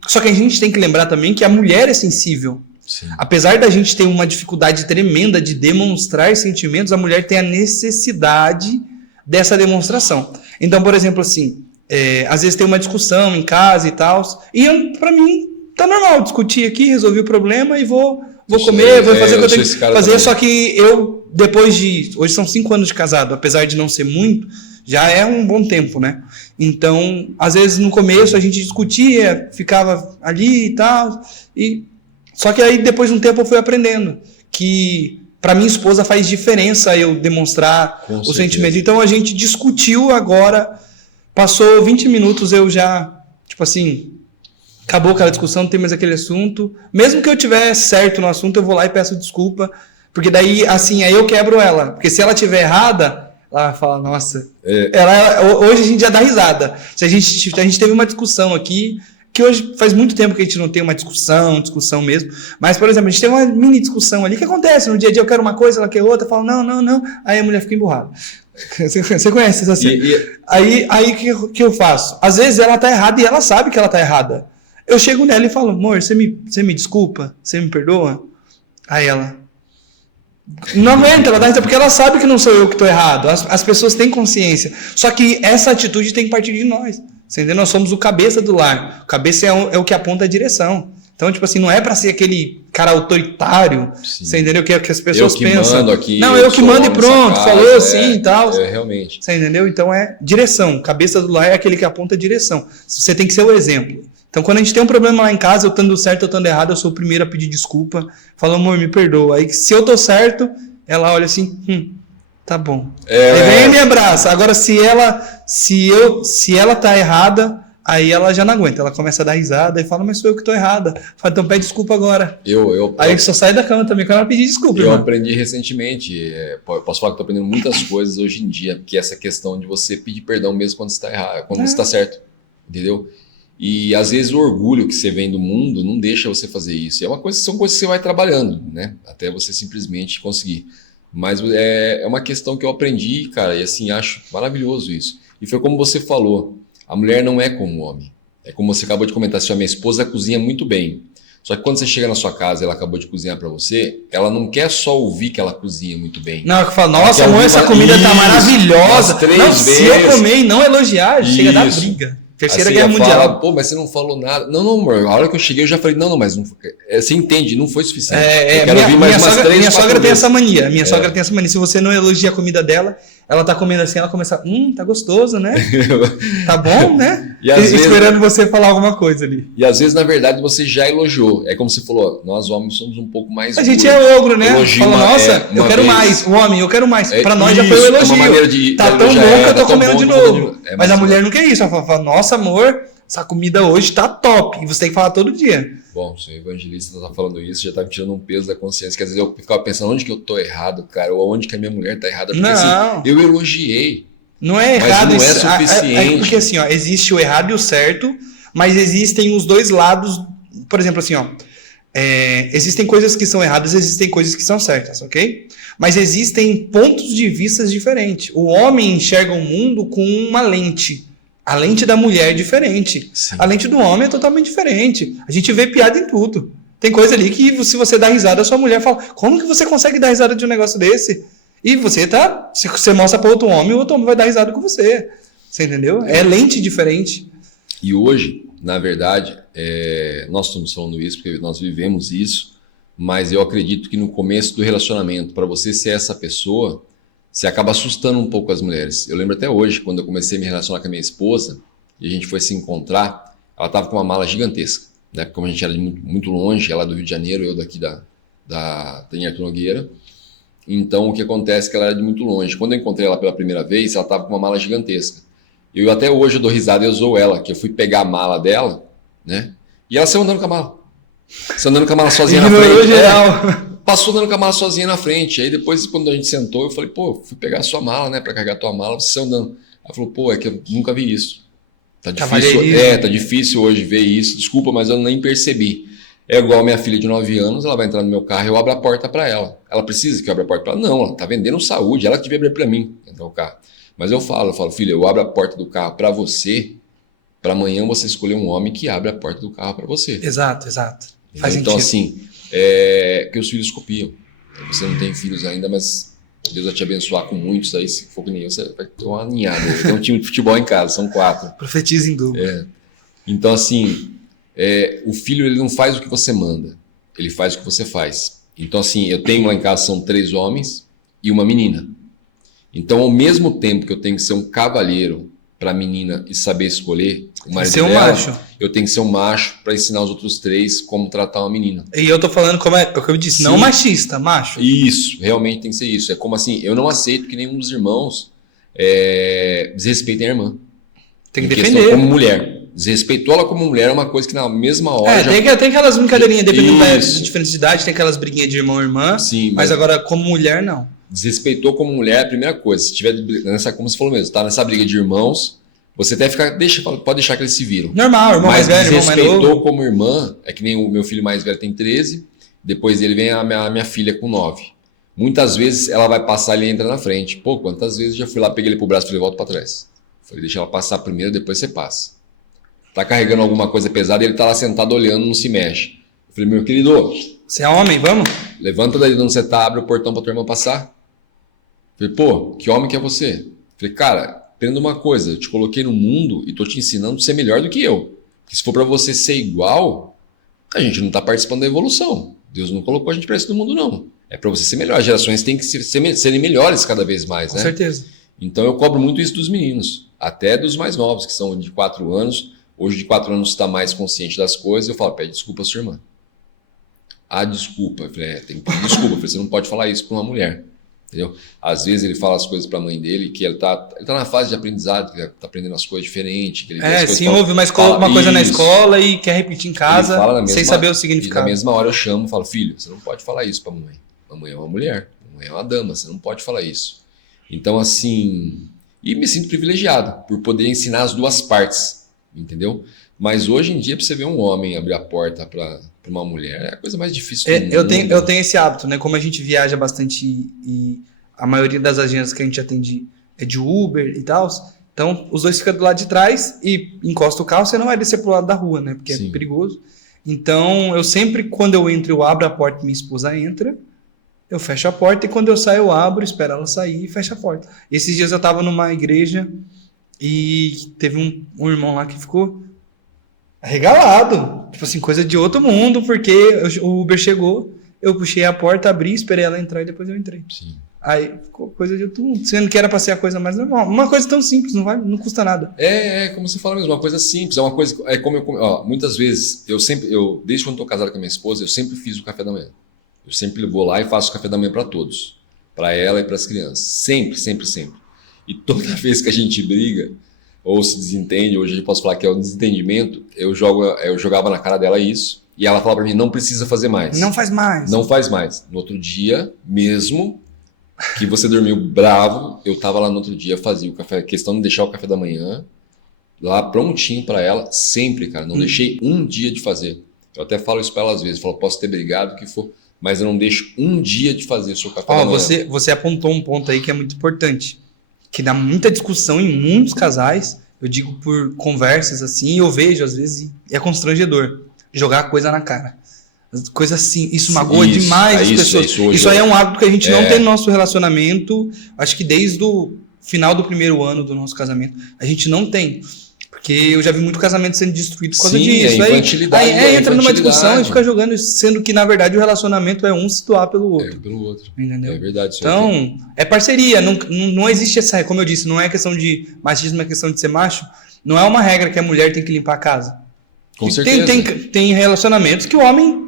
Só que a gente tem que lembrar também que a mulher é sensível. Sim. Apesar da gente ter uma dificuldade tremenda de demonstrar sentimentos, a mulher tem a necessidade dessa demonstração. Então, por exemplo, assim, às vezes tem uma discussão em casa e tal, e pra mim tá normal, discutir aqui, resolvi o problema e vou comer, vou fazer o que eu tenho que fazer, também. Só que eu, hoje são 5 anos de casado, apesar de não ser muito, já é um bom tempo, né? Então, às vezes no começo a gente discutia, ficava ali e tal, só que aí depois de um tempo eu fui aprendendo que para minha esposa faz diferença eu demonstrar o sentimento. Então a gente discutiu agora. Passou 20 minutos, eu já, tipo assim, acabou aquela discussão, não tem mais aquele assunto. Mesmo que eu tiver certo no assunto, eu vou lá e peço desculpa. Porque daí, assim, aí eu quebro ela. Porque se ela tiver errada, ela fala, nossa... hoje a gente já dá risada. Se a gente teve uma discussão aqui, que hoje faz muito tempo que a gente não tem uma discussão mesmo. Mas, por exemplo, a gente tem uma mini discussão ali. O que acontece? No dia a dia eu quero uma coisa, ela quer outra. Eu falo, não. Aí a mulher fica emburrada. Você conhece essa cena? Aí que eu faço? Às vezes ela tá errada e ela sabe que ela tá errada. Eu chego nela e falo, amor, você me desculpa? Você me perdoa? Aí ela... Não aguenta, ela dá porque ela sabe que não sou eu que tô errado. As pessoas têm consciência. Só que essa atitude tem que partir de nós. Você entendeu? Nós somos o cabeça do lar. O cabeça é o que aponta a direção. Então, tipo assim, não é pra ser aquele cara autoritário, sim. Você entendeu? Que as pessoas pensam. Mando aqui, não, eu que mando e pronto, casa, falou assim e tal. Realmente. Você entendeu? Então é direção. Cabeça do lar é aquele que aponta a direção. Você tem que ser o exemplo. Então, quando a gente tem um problema lá em casa, eu estando certo, eu estando errado, eu sou o primeiro a pedir desculpa. Falo, amor, me perdoa. Aí, se eu tô certo, ela olha assim, tá bom. Aí vem e me abraça. Agora, se ela tá errada, Aí ela já não aguenta, ela começa a dar risada e fala, mas sou eu que tô errada. Fala, então pede desculpa agora. Aí só sai da cama também quando ela pedir desculpa. Eu irmão. aprendi recentemente, posso falar que tô aprendendo muitas coisas hoje em dia, que é essa questão de você pedir perdão mesmo quando você tá errado, quando você tá certo, entendeu? E às vezes o orgulho que você vem do mundo não deixa você fazer isso. São coisas que você vai trabalhando, né? Até você simplesmente conseguir. Mas é uma questão que eu aprendi, cara, e assim, acho maravilhoso isso. E foi como você falou, a mulher não é como o homem. É como você acabou de comentar, assim, a minha esposa cozinha muito bem. Só que quando você chega na sua casa e ela acabou de cozinhar para você, ela não quer só ouvir que ela cozinha muito bem. Não, que fala, nossa, amor, essa comida tá maravilhosa. Não, se eu comer e não elogiar, chega a dar briga. Terceira Guerra Mundial. Fala, pô, mas você não falou nada. Não, amor, a hora que eu cheguei eu já falei, não, mas não, você entende, não foi suficiente. Eu quero ouvir mais umas 3, minha sogra tem essa mania. Minha sogra tem essa mania. Se você não elogia a comida dela, ela tá comendo assim, ela começa, tá gostoso, né? Tá bom, né? E às esperando você falar alguma coisa ali. E às vezes, na verdade, você já elogiou. É como você falou, nós homens somos um pouco mais... A gente é ogro, né? Fala, nossa, eu quero mais. O homem, eu quero mais. Pra nós já foi o elogio. Tá tão bom que eu tô comendo de novo. Mas a mulher não quer isso. Ela fala, nossa, amor, essa comida hoje tá top. E você tem que falar todo dia. Bom, se o evangelista tá falando isso, já tá me tirando um peso da consciência. Que às vezes eu ficava pensando, onde que eu tô errado, cara? Ou onde que a minha mulher tá errada? Porque não. assim, eu elogiei. Não é errado. Mas não é suficiente. Porque assim, ó, existe o errado e o certo, mas existem os dois lados. Por exemplo, assim, ó. Existem coisas que são erradas, existem coisas que são certas, ok? Mas existem pontos de vista diferentes. O homem enxerga o mundo com uma lente. A lente da mulher é diferente. Sim. A lente do homem é totalmente diferente. A gente vê piada em tudo. Tem coisa ali que se você dá risada, a sua mulher fala, como que você consegue dar risada de um negócio desse? E você mostra para outro homem, o outro homem vai dar risada com você. Você entendeu? É lente diferente. E hoje, na verdade, nós estamos falando isso porque nós vivemos isso, mas eu acredito que no começo do relacionamento, para você ser essa pessoa, você acaba assustando um pouco as mulheres. Eu lembro até hoje, quando eu comecei a me relacionar com a minha esposa, e a gente foi se encontrar, ela estava com uma mala gigantesca, né? Como a gente era muito longe, ela do Rio de Janeiro, eu daqui da Arthur Nogueira. Então, o que acontece é que ela era de muito longe. Quando eu encontrei ela pela primeira vez, ela estava com uma mala gigantesca. Eu até hoje eu dou risada e eu zoo ela, que eu fui pegar a mala dela, né? E ela saiu andando com a mala. Saiu andando com a mala sozinha na frente. Geral. Passou andando com a mala sozinha na frente. Aí depois, quando a gente sentou, eu falei, pô, fui pegar a sua mala, né? Pra carregar a tua mala, você saiu andando. Ela falou, pô, é que eu nunca vi isso. Tá difícil, tá difícil hoje ver isso. Desculpa, mas eu nem percebi. É igual minha filha de 9 anos, ela vai entrar no meu carro, eu abro a porta para ela. Ela precisa que eu abra a porta para ela? Não, ela tá vendendo saúde, ela que devia abrir para mim, entrar no carro. Mas eu falo, filha, eu abro a porta do carro para você, para amanhã você escolher um homem que abre a porta do carro para você. Exato. Faz então, sentido. assim, que os filhos copiam. Você não tem filhos ainda, mas Deus vai te abençoar com muitos aí, se for que nem eu, você vai ter uma ninhada. Tem um time de futebol em casa, são 4. Profetiza em dupla. Então, assim, o filho ele não faz o que você manda, ele faz o que você faz. Então, assim, eu tenho lá em casa, são 3 homens e uma menina. Então, ao mesmo tempo que eu tenho que ser um cavalheiro para a menina e saber escolher o marido dela, macho. Eu tenho que ser um macho para ensinar os outros 3 como tratar uma menina. E eu tô falando como é o que eu disse, sim. Não machista, macho. Isso, realmente tem que ser isso. É como assim, eu não aceito que nenhum dos irmãos desrespeitem a irmã. Tem que defender. Como mulher. Desrespeitou ela como mulher é uma coisa que na mesma hora... tem aquelas brincadeirinhas, dependendo da diferença de idade, tem aquelas briguinhas de irmão e irmã, sim, mas agora como mulher, não. Desrespeitou como mulher é a primeira coisa. Se tiver como você falou mesmo, tá nessa briga de irmãos, você até pode deixar que eles se viram. Normal, irmão mais velho, irmão mais novo. Desrespeitou como irmã, é que nem o meu filho mais velho tem 13, depois dele vem a minha filha com 9. Muitas vezes ela vai passar e ele entra na frente. Pô, quantas vezes eu já fui lá, peguei ele pro braço e falei, volta pra trás. Falei, deixa ela passar primeiro, depois você passa. Tá carregando alguma coisa pesada e ele tá lá sentado olhando, não se mexe. Eu falei, meu querido, você é homem, vamos? Levanta daí de onde você tá, abre o portão pra tua irmã passar. Eu falei, pô, que homem que é você? Eu falei, cara, aprenda uma coisa, eu te coloquei no mundo e tô te ensinando a ser melhor do que eu. Porque se for pra você ser igual, a gente não tá participando da evolução. Deus não colocou a gente pra isso no mundo, não. É pra você ser melhor. As gerações têm que serem melhores cada vez mais, né? Com certeza. Então eu cobro muito isso dos meninos, até dos mais novos, que são de 4 anos. Hoje de 4 anos está mais consciente das coisas, eu falo, pede desculpa à sua irmã. Ah, desculpa. Eu falei, tem que pedir desculpa. Eu falei, você não pode falar isso para uma mulher. entendeu? Às vezes ele fala as coisas para a mãe dele, que ele tá na fase de aprendizado, que ele tá aprendendo as coisas diferentes. Que ele sim, ouve uma coisa na escola e quer repetir em casa sem saber o significado. E na mesma hora eu chamo e falo, filho, você não pode falar isso para a mamãe. Mamãe é uma mulher, mamãe é uma dama, você não pode falar isso. Então, assim, e me sinto privilegiado por poder ensinar as duas partes, entendeu? Mas hoje em dia, para você ver um homem abrir a porta para uma mulher, é a coisa mais difícil do mundo. Eu tenho esse hábito, né? Como a gente viaja bastante e a maioria das agências que a gente atende é de Uber e tal, então os dois ficam do lado de trás e encosta o carro, você não vai descer pro lado da rua, né? Porque Sim. É perigoso. Então, eu sempre, quando eu entro, eu abro a porta e minha esposa entra, eu fecho a porta e quando eu saio, eu abro, espero ela sair e fecho a porta. Esses dias eu tava numa igreja e teve um irmão lá que ficou arregalado, tipo assim, coisa de outro mundo, porque o Uber chegou, eu puxei a porta, abri, esperei ela entrar e depois eu entrei. Sim. Aí ficou coisa de outro mundo, sendo que era pra ser a coisa mais normal. Uma coisa tão simples, não custa nada. Como você fala mesmo, uma coisa simples, é uma coisa, muitas vezes, desde quando estou casado com a minha esposa, eu sempre fiz o café da manhã. Eu sempre vou lá e faço o café da manhã para todos, para ela e para as crianças, sempre, sempre, sempre. E toda vez que a gente briga, ou se desentende, hoje eu posso falar que é um desentendimento, eu jogava na cara dela isso, e ela falava para mim, não precisa fazer mais. Não faz mais. Não faz mais. No outro dia, mesmo que você dormiu bravo, eu tava lá no outro dia, fazia o café, questão de deixar o café da manhã lá prontinho para ela, sempre, cara. Não deixei um dia de fazer. Eu até falo isso para ela às vezes, falo, posso ter brigado, o que for, mas eu não deixo um dia de fazer o seu café da manhã. Você apontou um ponto aí que é muito importante, que dá muita discussão em muitos casais, eu digo por conversas assim, eu vejo às vezes, e é constrangedor, jogar a coisa na cara. Coisa assim, isso magoa demais as pessoas. Isso aí é um hábito que a gente não tem no nosso relacionamento, acho que desde o final do primeiro ano do nosso casamento, a gente não tem. Porque eu já vi muito casamento sendo destruído por causa disso. Aí entra numa discussão e fica jogando, sendo que na verdade o relacionamento é um se doar pelo outro. Pelo outro. Entendeu? É verdade. Então, é parceria. Não existe essa, como eu disse, não é questão de machismo, é questão de ser macho. Não é uma regra que a mulher tem que limpar a casa. Com certeza. Tem relacionamentos que o homem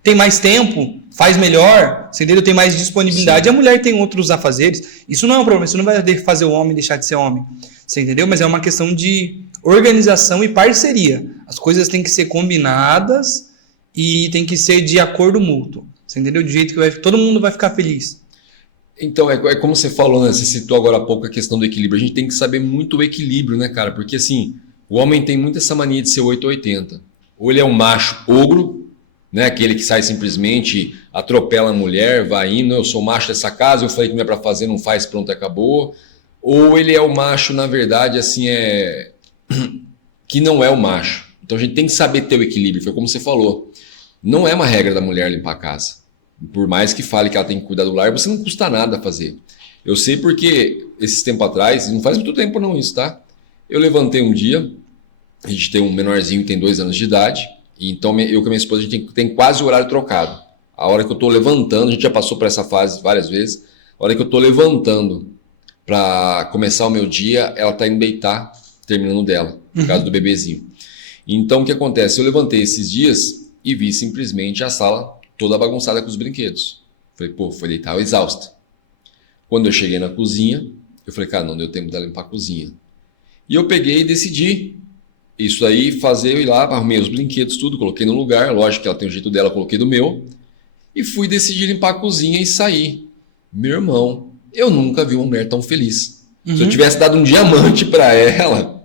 tem mais tempo, faz melhor, você entendeu? Tem mais disponibilidade. Sim. A mulher tem outros afazeres. Isso não é um problema. Isso não vai fazer o homem deixar de ser homem. Você entendeu? Mas é uma questão de organização e parceria. As coisas têm que ser combinadas e tem que ser de acordo mútuo. Você entendeu? De jeito que todo mundo vai ficar feliz. Então, é como você falou, né? Você citou agora há pouco a questão do equilíbrio. A gente tem que saber muito o equilíbrio, né, cara? Porque, assim, o homem tem muito essa mania de ser 880. Ou ele é um macho ogro, né? Aquele que sai simplesmente, atropela a mulher, vai indo, eu sou macho dessa casa, eu falei que não é pra fazer, não faz, pronto, acabou. Ou ele é o macho, na verdade, assim, que não é o macho. Então a gente tem que saber ter o equilíbrio, foi como você falou. Não é uma regra da mulher limpar a casa. Por mais que fale que ela tem que cuidar do lar, você não custa nada fazer. Eu sei porque, esses tempos atrás, não faz muito tempo não isso, tá? Eu levantei um dia, a gente tem um menorzinho que tem 2 anos de idade, e então eu com a minha esposa, a gente tem quase o horário trocado. A hora que eu tô levantando, a gente já passou por essa fase várias vezes, a hora que eu tô levantando para começar o meu dia, ela tá indo deitar, terminando dela, por causa do bebezinho. Então o que acontece? Eu levantei esses dias e vi simplesmente a sala toda bagunçada com os brinquedos. Falei, foi deitar exausta. Quando eu cheguei na cozinha, eu falei, cara, não deu tempo de limpar a cozinha. E eu peguei e decidi isso aí, fazer, eu ir lá, arrumei os brinquedos, tudo, coloquei no lugar, lógico que ela tem o jeito dela, coloquei do meu, e fui decidir limpar a cozinha e sair. Meu irmão, eu nunca vi uma mulher tão feliz. Se eu tivesse dado um diamante para ela,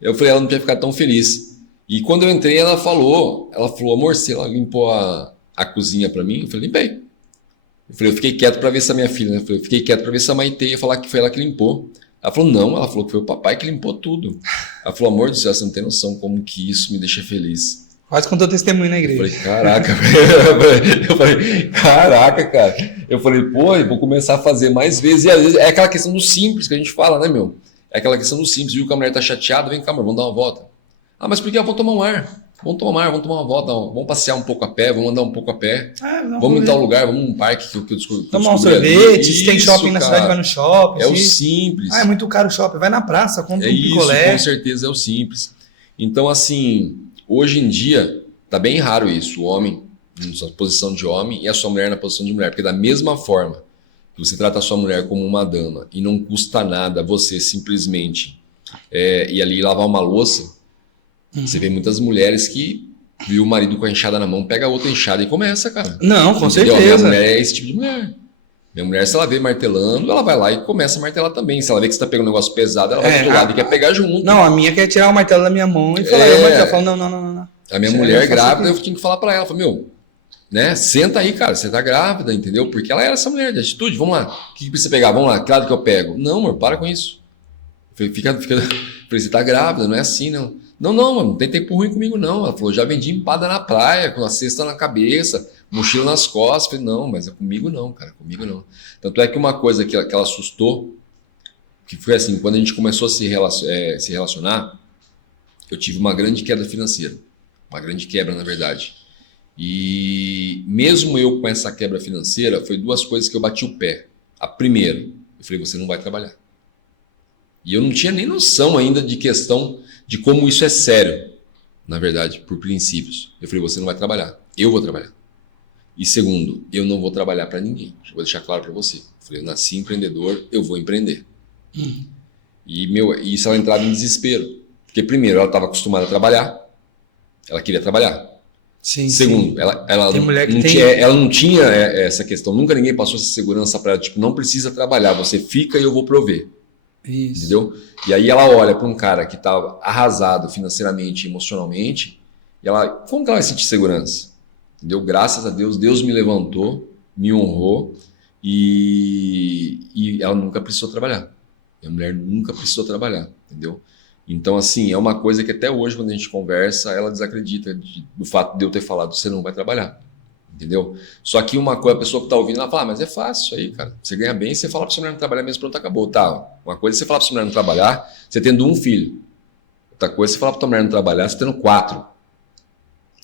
eu falei, ela não ia ficar tão feliz. E quando eu entrei, ela falou, amor, se ela limpou a cozinha para mim, eu falei, limpei. Eu fiquei quieto para ver se a minha filha, né? Eu fiquei quieto para ver se a Maite ia falar que foi ela que limpou. Ela falou, não, ela falou que foi o papai que limpou tudo. Ela falou, amor do céu, você não tem noção como que isso me deixa feliz. Quase contou testemunho na igreja. Eu falei, caraca. Caraca, cara. Eu falei, eu vou começar a fazer mais vezes. E às vezes é aquela questão do simples que a gente fala, né, meu? É aquela questão do simples. Viu que a mulher tá chateada? Vem cá, amor, vamos dar uma volta. Ah, mas por que? Vamos tomar um ar. Vamos tomar uma volta. Vamos passear um pouco a pé, vamos andar um pouco a pé. Vamos em tal lugar, vamos num parque que eu descobri. Tomar um sorvete, se tem shopping na cidade, vai no shopping. É o simples. É muito caro o shopping, vai na praça, compra um picolé. Isso, com certeza é o simples. Então, assim, hoje em dia, tá bem raro isso. O homem na posição de homem e a sua mulher na posição de mulher. Porque da mesma forma que você trata a sua mulher como uma dama e não custa nada você simplesmente ir ali lavar uma louça, você vê muitas mulheres que viu o marido com a enxada na mão, pega a outra enxada e começa, cara. Não, com Entendeu? certeza. Minha mulher é esse tipo de mulher. Minha mulher, se ela vê martelando, ela vai lá e começa a martelar também. Se ela vê que você tá pegando um negócio pesado, ela vai do outro lado e quer pegar junto. Não, a minha quer tirar o martelo da minha mão e falar, eu martelo. Eu falo, não. A minha mulher grávida, eu tinha que falar pra ela, meu, né, senta aí, cara, você tá grávida, entendeu? Porque ela era essa mulher de atitude, vamos lá, o que precisa pegar? Vamos lá, claro que eu pego. Não, amor, para com isso. Fica, você tá grávida, não é assim, não. Não, mano, não tem tempo ruim comigo, não. Ela falou, já vendi empada na praia, com a cesta na cabeça, mochila nas costas. Eu falei, não, mas é comigo não, cara, comigo não. Tanto é que uma coisa que ela assustou, que foi assim, quando a gente começou a se relacionar, eu tive uma grande queda financeira. Uma grande quebra, na verdade. E mesmo eu com essa quebra financeira, foi duas coisas que eu bati o pé. A primeira, eu falei, você não vai trabalhar. E eu não tinha nem noção ainda de questão de como isso é sério, na verdade, por princípios. Eu falei, você não vai trabalhar, eu vou trabalhar. E segundo, eu não vou trabalhar para ninguém. Eu vou deixar claro para você. Eu falei, eu nasci empreendedor, eu vou empreender. E isso ela entrava em desespero. Porque primeiro, ela estava acostumada a trabalhar, ela queria trabalhar. Sim, segundo, sim. Ela não tinha essa questão, nunca ninguém passou essa segurança para ela, tipo, não precisa trabalhar, você fica e eu vou prover. Isso. Entendeu? E aí ela olha para um cara que estava arrasado financeiramente e emocionalmente, e ela, como que ela vai sentir segurança? Entendeu? Graças a Deus, Deus me levantou, me honrou e ela nunca precisou trabalhar. Minha mulher nunca precisou trabalhar, entendeu? Então, assim, é uma coisa que até hoje, quando a gente conversa, ela desacredita do fato de eu ter falado, você não vai trabalhar. Entendeu? Só que uma coisa, a pessoa que está ouvindo, ela fala, mas é fácil isso aí, cara. Você ganha bem, você fala para sua mulher não trabalhar mesmo, pronto, acabou. Tá, uma coisa é você falar para sua mulher não trabalhar, você tendo um filho. Outra coisa é você falar para sua mulher não trabalhar, você tendo 4.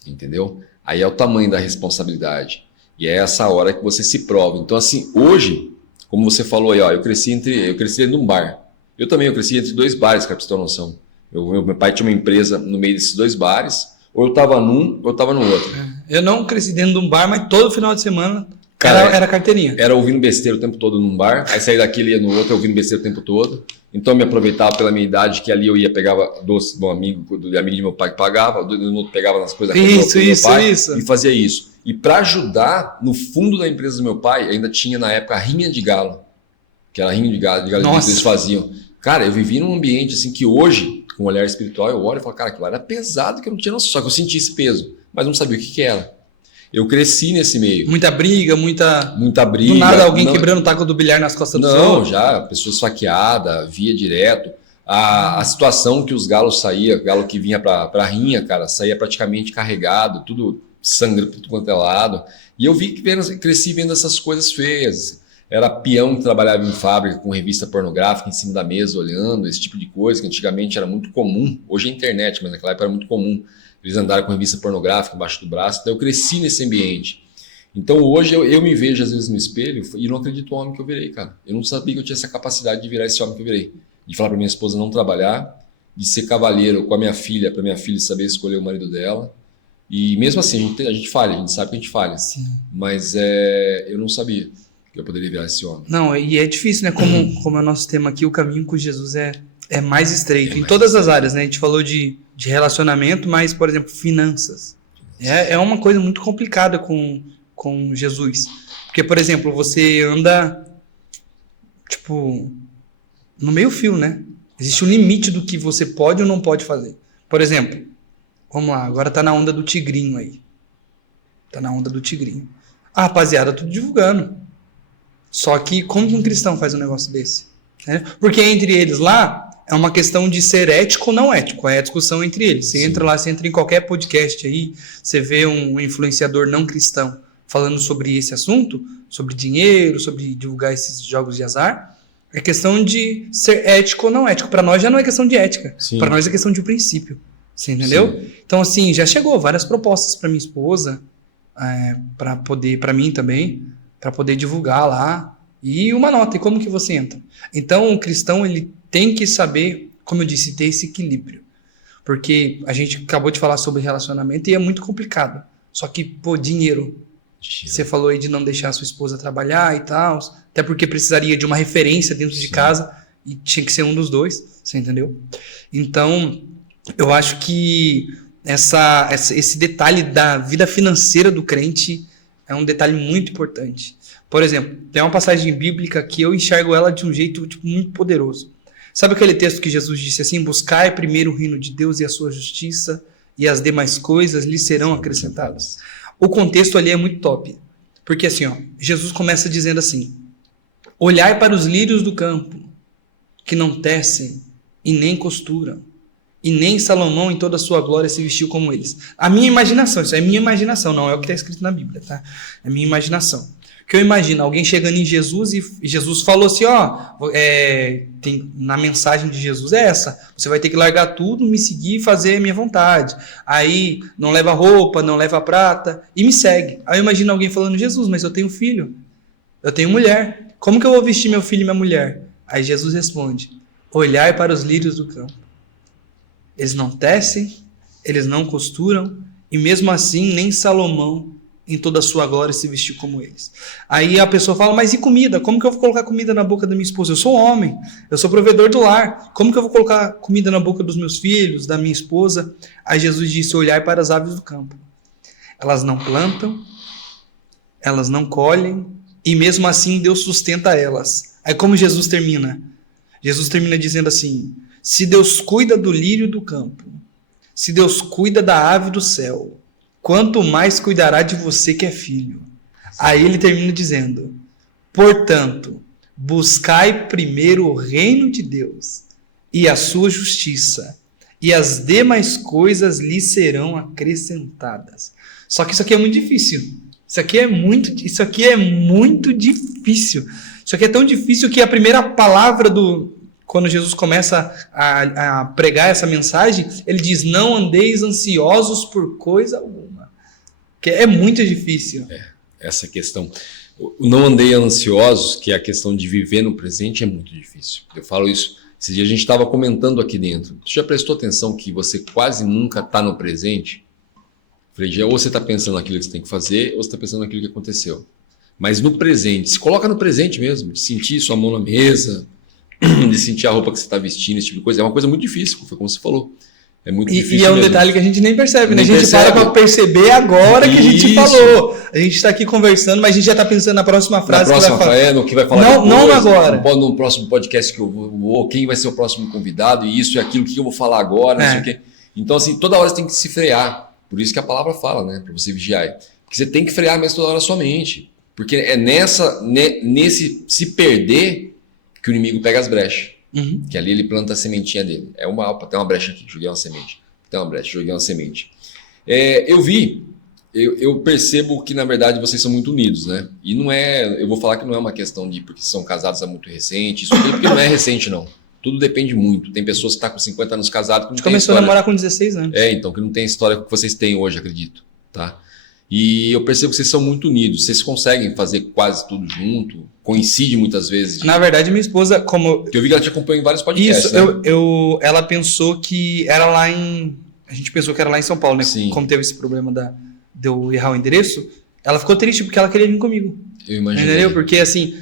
Entendeu? Aí é o tamanho da responsabilidade. E é essa hora que você se prova. Então, assim, hoje, como você falou aí, ó, eu cresci dentro de um bar. Eu cresci entre 2 bares, cara, pra você ter uma noção. Meu pai tinha uma empresa no meio desses 2 bares, ou eu estava num, ou eu estava no outro. Eu não cresci dentro de um bar, mas todo final de semana era carteirinha. Era ouvindo besteira o tempo todo num bar, aí saí daqui e ia no outro, ouvindo besteira o tempo todo. Então eu me aproveitava pela minha idade, que ali eu ia, pegava doce do amigo de meu pai que pagava, do outro pegava nas coisas do meu pai e fazia isso. E para ajudar, no fundo da empresa do meu pai, ainda tinha na época a rinha de galo, que era a rinha de galo que eles faziam. Cara, eu vivi num ambiente assim que hoje, com um olhar espiritual, eu olho e falo, cara, aquilo era pesado, que eu não tinha noção, só que eu senti esse peso, mas não sabia o que era. Eu cresci nesse meio. Muita briga. Do nada alguém quebrando o taco do bilhar nas costas do outros. Não, já, pessoas esfaqueadas, via direto. A situação que os galos saíam, galo que vinha pra rinha, cara, saía praticamente carregado, tudo sangue por tudo quanto é lado. E eu cresci vendo essas coisas feias. Era peão que trabalhava em fábrica com revista pornográfica em cima da mesa, olhando, esse tipo de coisa que antigamente era muito comum. Hoje é internet, mas naquela época era muito comum. Eles andaram com revista pornográfica embaixo do braço. Então eu cresci nesse ambiente. Então hoje eu me vejo às vezes no espelho e não acredito no homem que eu virei, cara. Eu não sabia que eu tinha essa capacidade de virar esse homem que eu virei. De falar para minha esposa não trabalhar, de ser cavalheiro com a minha filha, para minha filha saber escolher o marido dela. E mesmo assim, a gente falha, a gente sabe que a gente falha. Sim. Mas eu não sabia que eu poderia virar esse homem. Não, e é difícil, né? Como é o nosso tema aqui, o caminho com Jesus é mais estreito. Em todas as áreas, né? A gente falou de relacionamento, mas, por exemplo, finanças. É uma coisa muito complicada com Jesus. Porque, por exemplo, você anda, tipo, no meio fio, né? Existe um limite do que você pode ou não pode fazer. Por exemplo, vamos lá, agora tá na onda do tigrinho aí. Tá na onda do tigrinho. A rapaziada, tudo divulgando. Só que como que um cristão faz um negócio desse? Né? Porque entre eles lá, é uma questão de ser ético ou não ético. É a discussão entre eles. Você entra lá, você entra em qualquer podcast aí, você vê um influenciador não cristão falando sobre esse assunto, sobre dinheiro, sobre divulgar esses jogos de azar. É questão de ser ético ou não ético. Para nós já não é questão de ética. Para nós é questão de princípio. Você entendeu? Sim. Então, assim, já chegou várias propostas para minha esposa, para mim também, para poder divulgar lá. E uma nota, e como que você entra? Então, o cristão, ele tem que saber, como eu disse, ter esse equilíbrio. Porque a gente acabou de falar sobre relacionamento e é muito complicado. Só que, dinheiro. Você falou aí de não deixar a sua esposa trabalhar e tal, até porque precisaria de uma referência dentro de casa e tinha que ser um dos dois, você entendeu? Então, eu acho que esse detalhe da vida financeira do crente é um detalhe muito importante. Por exemplo, tem uma passagem bíblica que eu enxergo ela de um jeito muito poderoso. Sabe aquele texto que Jesus disse assim: buscai primeiro o reino de Deus e a sua justiça, e as demais coisas lhe serão acrescentadas. O contexto ali é muito top. Porque assim, Jesus começa dizendo assim: olhai para os lírios do campo, que não tecem e nem costuram, e nem Salomão em toda a sua glória se vestiu como eles. A minha imaginação, isso é minha imaginação, não é o que está escrito na Bíblia, tá? É minha imaginação. Que eu imagino alguém chegando em Jesus e Jesus falou assim, na mensagem de Jesus é essa: você vai ter que largar tudo, me seguir e fazer a minha vontade. Aí não leva roupa, não leva prata e me segue. Aí eu imagino alguém falando: Jesus, mas eu tenho filho, eu tenho mulher, como que eu vou vestir meu filho e minha mulher? Aí Jesus responde: olhai para os lírios do campo, eles não tecem, eles não costuram, e mesmo assim nem Salomão em toda a sua glória se vestiu como eles. Aí a pessoa fala: mas e comida? Como que eu vou colocar comida na boca da minha esposa? Eu sou homem, eu sou provedor do lar. Como que eu vou colocar comida na boca dos meus filhos, da minha esposa? Aí Jesus disse: olhai para as aves do campo. Elas não plantam, elas não colhem, e mesmo assim Deus sustenta elas. Aí como Jesus termina? Jesus termina dizendo assim: se Deus cuida do lírio do campo, se Deus cuida da ave do céu, quanto mais cuidará de você que é filho. Aí ele termina dizendo: portanto, buscai primeiro o reino de Deus e a sua justiça, e as demais coisas lhe serão acrescentadas. Só que isso aqui é muito difícil. Isso aqui é muito difícil. Isso aqui é tão difícil que a primeira palavra quando Jesus começa a pregar essa mensagem, ele diz: não andeis ansiosos por coisa alguma. Que é muito difícil. Essa questão. O não andei ansiosos, que é a questão de viver no presente, é muito difícil. Eu falo isso. Esse dia a gente estava comentando aqui dentro. Você já prestou atenção que você quase nunca está no presente? Falei, ou você está pensando naquilo que você tem que fazer, ou você está pensando naquilo que aconteceu. Mas no presente, se coloca no presente mesmo, de sentir sua mão na mesa, de sentir a roupa que você está vestindo, esse tipo de coisa. É uma coisa muito difícil, foi como você falou. É muito difícil. E é um mesmo. detalhe que a gente nem percebe, né? A gente para perceber agora que a gente falou. A gente está aqui conversando, mas a gente já está pensando na próxima frase. No que vai falar não, depois, não agora. No próximo podcast que eu vou, quem vai ser o próximo convidado, e isso e aquilo, o que eu vou falar agora, não sei o quê. Então, assim, toda hora você tem que se frear. Por isso que a palavra fala, né? Para você vigiar. Porque você tem que frear mesmo toda hora a sua mente. Porque é nesse se perder que o inimigo pega as brechas. Uhum. Que ali ele planta a sementinha dele. Tem uma brecha aqui, joguei uma semente. Tem uma brecha, joguei uma semente. Eu percebo que na verdade vocês são muito unidos, né? E não é, eu vou falar que não é uma questão de porque são casados há muito recente, isso porque não é recente não. Tudo depende muito. Tem pessoas que estão com 50 anos casados que não tem começou história. A namorar com 16 anos. Então, que não tem história que vocês têm hoje, acredito, tá? E eu percebo que vocês são muito unidos. Vocês conseguem fazer quase tudo junto? Coincide muitas vezes? Na verdade, minha esposa, como... Eu vi que ela te acompanhou em vários podcasts, isso, né? ela pensou que era lá em... A gente pensou que era lá em São Paulo, né? Sim. Como teve esse problema de eu errar o endereço, ela ficou triste porque ela queria vir comigo. Eu imagino. Entendeu? Porque, assim,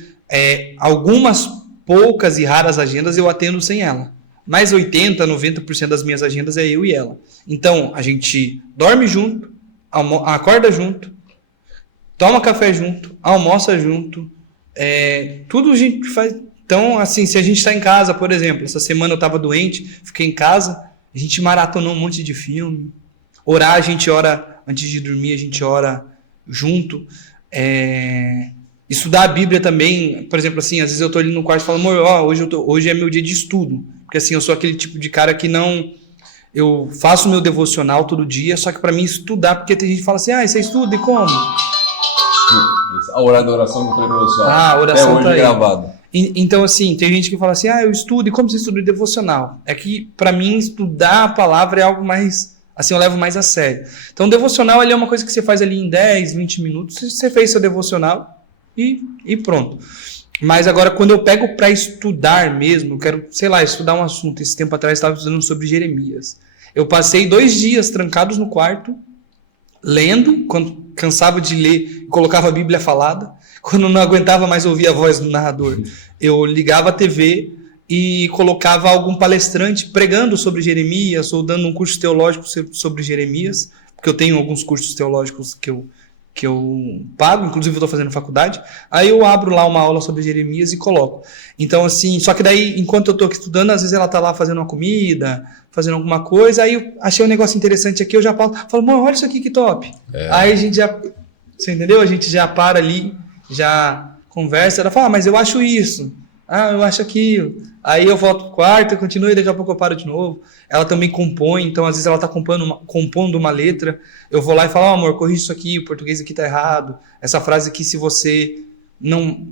algumas poucas e raras agendas eu atendo sem ela. Mais 80%, 90% das minhas agendas é eu e ela. Então, a gente dorme junto, acorda junto, toma café junto, almoça junto, tudo a gente faz. Então, assim, se a gente está em casa, por exemplo, essa semana eu estava doente, fiquei em casa, a gente maratonou um monte de filme. Orar, a gente ora, antes de dormir, a gente ora junto. Estudar a Bíblia também, por exemplo, assim, às vezes eu tô ali no quarto e falo, amor, hoje é meu dia de estudo. Porque assim, eu sou aquele tipo de cara que não... Eu faço meu devocional todo dia, só que para mim estudar, porque tem gente que fala assim, você estuda e como? A hora da oração não foi devocional. A oração hoje tá aí. Gravado. Então, assim, tem gente que fala assim, eu estudo, e como você estuda devocional? É que, para mim, estudar a palavra é algo mais, assim, eu levo mais a sério. Então, devocional é uma coisa que você faz ali em 10, 20 minutos, você fez seu devocional e pronto. Mas agora, quando eu pego para estudar mesmo, eu quero, sei lá, estudar um assunto. Esse tempo atrás eu estava estudando sobre Jeremias. Eu passei 2 dias trancados no quarto, lendo, quando cansava de ler, colocava a Bíblia falada. Quando não aguentava mais ouvir a voz do narrador, eu ligava a TV e colocava algum palestrante pregando sobre Jeremias ou dando um curso teológico sobre Jeremias, porque eu tenho alguns cursos teológicos que eu pago, inclusive eu estou fazendo faculdade, aí eu abro lá uma aula sobre Jeremias e coloco. Então, assim, só que daí, enquanto eu estou estudando, às vezes ela está lá fazendo uma comida, fazendo alguma coisa, aí eu achei um negócio interessante aqui, eu já falo, amor, olha isso aqui que top. Aí a gente já, você entendeu? A gente já para ali, já conversa, ela fala, mas eu acho isso, eu acho aquilo. Aí eu volto pro quarto, eu continuo e daqui a pouco eu paro de novo. Ela também compõe, então às vezes ela está compondo uma letra, eu vou lá e falo, amor, corrige isso aqui, o português aqui está errado, essa frase aqui se você não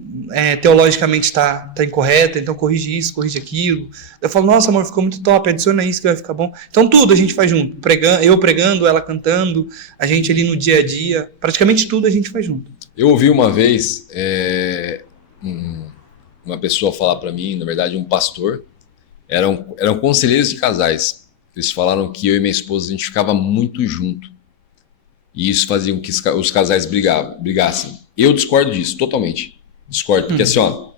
teologicamente está incorreta, então corrige isso, corrige aquilo. Eu falo, nossa amor, ficou muito top, adiciona isso que vai ficar bom. Então tudo a gente faz junto, eu pregando, ela cantando, a gente ali no dia a dia, praticamente tudo a gente faz junto. Eu ouvi uma vez uma pessoa falar para mim, na verdade um pastor, eram conselheiros de casais. Eles falaram que eu e minha esposa a gente ficava muito junto. E isso fazia com que os casais brigassem. Eu discordo disso, totalmente. Discordo, porque assim, ó,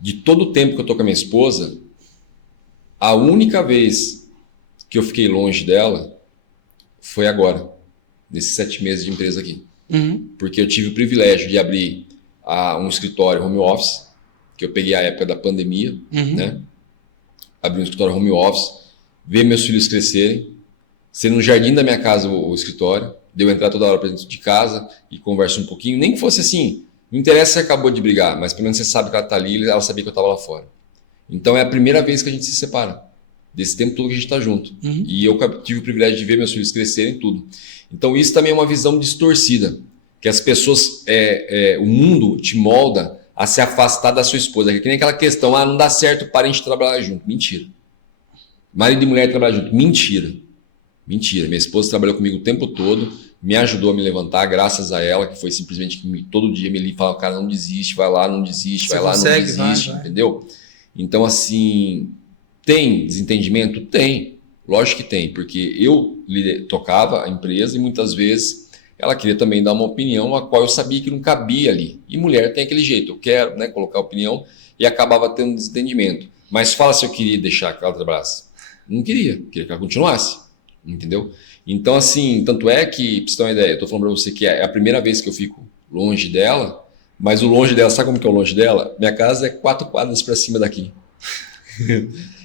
de todo o tempo que eu tô com a minha esposa, a única vez que eu fiquei longe dela foi agora, nesses 7 meses de empresa aqui. Porque eu tive o privilégio de abrir um escritório home office, que eu peguei a época da pandemia, né? Abri um escritório home office, ver meus filhos crescerem, ser no jardim da minha casa o escritório, de eu entrar toda hora para dentro de casa e conversar um pouquinho, nem que fosse assim, não interessa se acabou de brigar, mas pelo menos você sabe que ela está ali e ela sabia que eu estava lá fora. Então é a primeira vez que a gente se separa, desse tempo todo que a gente está junto. E eu tive o privilégio de ver meus filhos crescerem tudo. Então isso também é uma visão distorcida, que as pessoas, o mundo te molda a se afastar da sua esposa. Que nem aquela questão, não dá certo parente trabalhar junto. Mentira. Marido e mulher trabalhar junto. Mentira. Minha esposa trabalhou comigo o tempo todo, me ajudou a me levantar, graças a ela, que foi simplesmente que todo dia me falava, cara, não desiste, vai lá, não desiste, vai lá, não desiste, entendeu? Então, assim, tem desentendimento? Tem. Lógico que tem, porque eu tocava a empresa e muitas vezes ela queria também dar uma opinião a qual eu sabia que não cabia ali. E mulher tem aquele jeito, eu quero, né, colocar opinião, e acabava tendo um desentendimento. Mas fala se eu queria deixar que ela trabalhasse. Não queria que ela continuasse, entendeu? Então, assim, tanto é que, pra você ter uma ideia, eu tô falando pra você que é a primeira vez que eu fico longe dela, mas o longe dela, sabe como que é o longe dela? Minha casa é 4 quadras para cima daqui.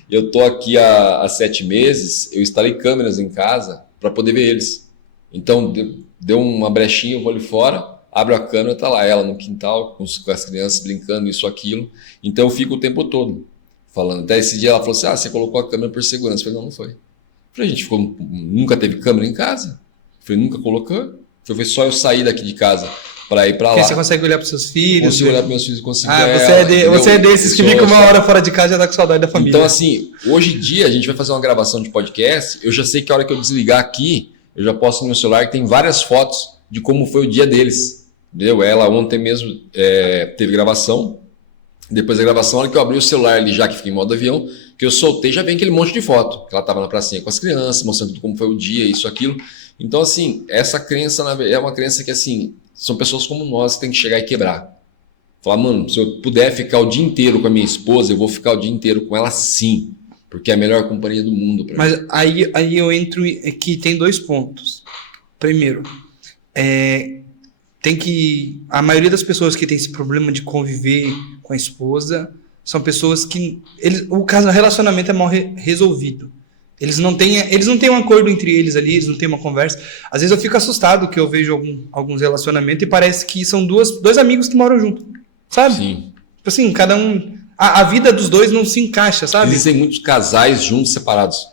Eu tô aqui há 7 meses, eu instalei câmeras em casa para poder ver eles. Então, deu uma brechinha, eu vou ali fora, abro a câmera, tá lá ela no quintal, com as crianças brincando, isso, aquilo. Então, eu fico o tempo todo falando. Até esse dia ela falou assim, você colocou a câmera por segurança. Eu falei, não foi. Eu falei, a gente nunca teve câmera em casa? Eu falei, nunca colocou? Foi só eu sair daqui de casa para ir para lá. Porque você consegue olhar para seus filhos? Consigo olhar para meus filhos, consigo você é desses que fica uma hora fora de casa e já tá com saudade da família. Então, assim, hoje em dia a gente vai fazer uma gravação de podcast, eu já sei que a hora que eu desligar aqui, eu já posto no meu celular que tem várias fotos de como foi o dia deles. Entendeu? Ela ontem mesmo teve gravação. Depois da gravação, a hora que eu abri o celular ali, já que fiquei em modo avião, que eu soltei, já vem aquele monte de foto. Ela estava na pracinha com as crianças, mostrando tudo como foi o dia, isso, aquilo. Então, assim, essa crença é uma crença que, assim, são pessoas como nós que tem que chegar e quebrar. Falar, mano, se eu puder ficar o dia inteiro com a minha esposa, eu vou ficar o dia inteiro com ela sim. Porque é a melhor companhia do mundo pra mim. Mas aí eu entro que tem 2 pontos. Primeiro, a maioria das pessoas que tem esse problema de conviver com a esposa são pessoas que o relacionamento é mal resolvido. Eles não têm um acordo entre eles ali, eles não têm uma conversa. Às vezes eu fico assustado que eu vejo alguns relacionamentos e parece que são dois amigos que moram juntos, sabe? Sim. Tipo assim, cada um... A vida dos dois não se encaixa, sabe? Existem muitos casais juntos, separados.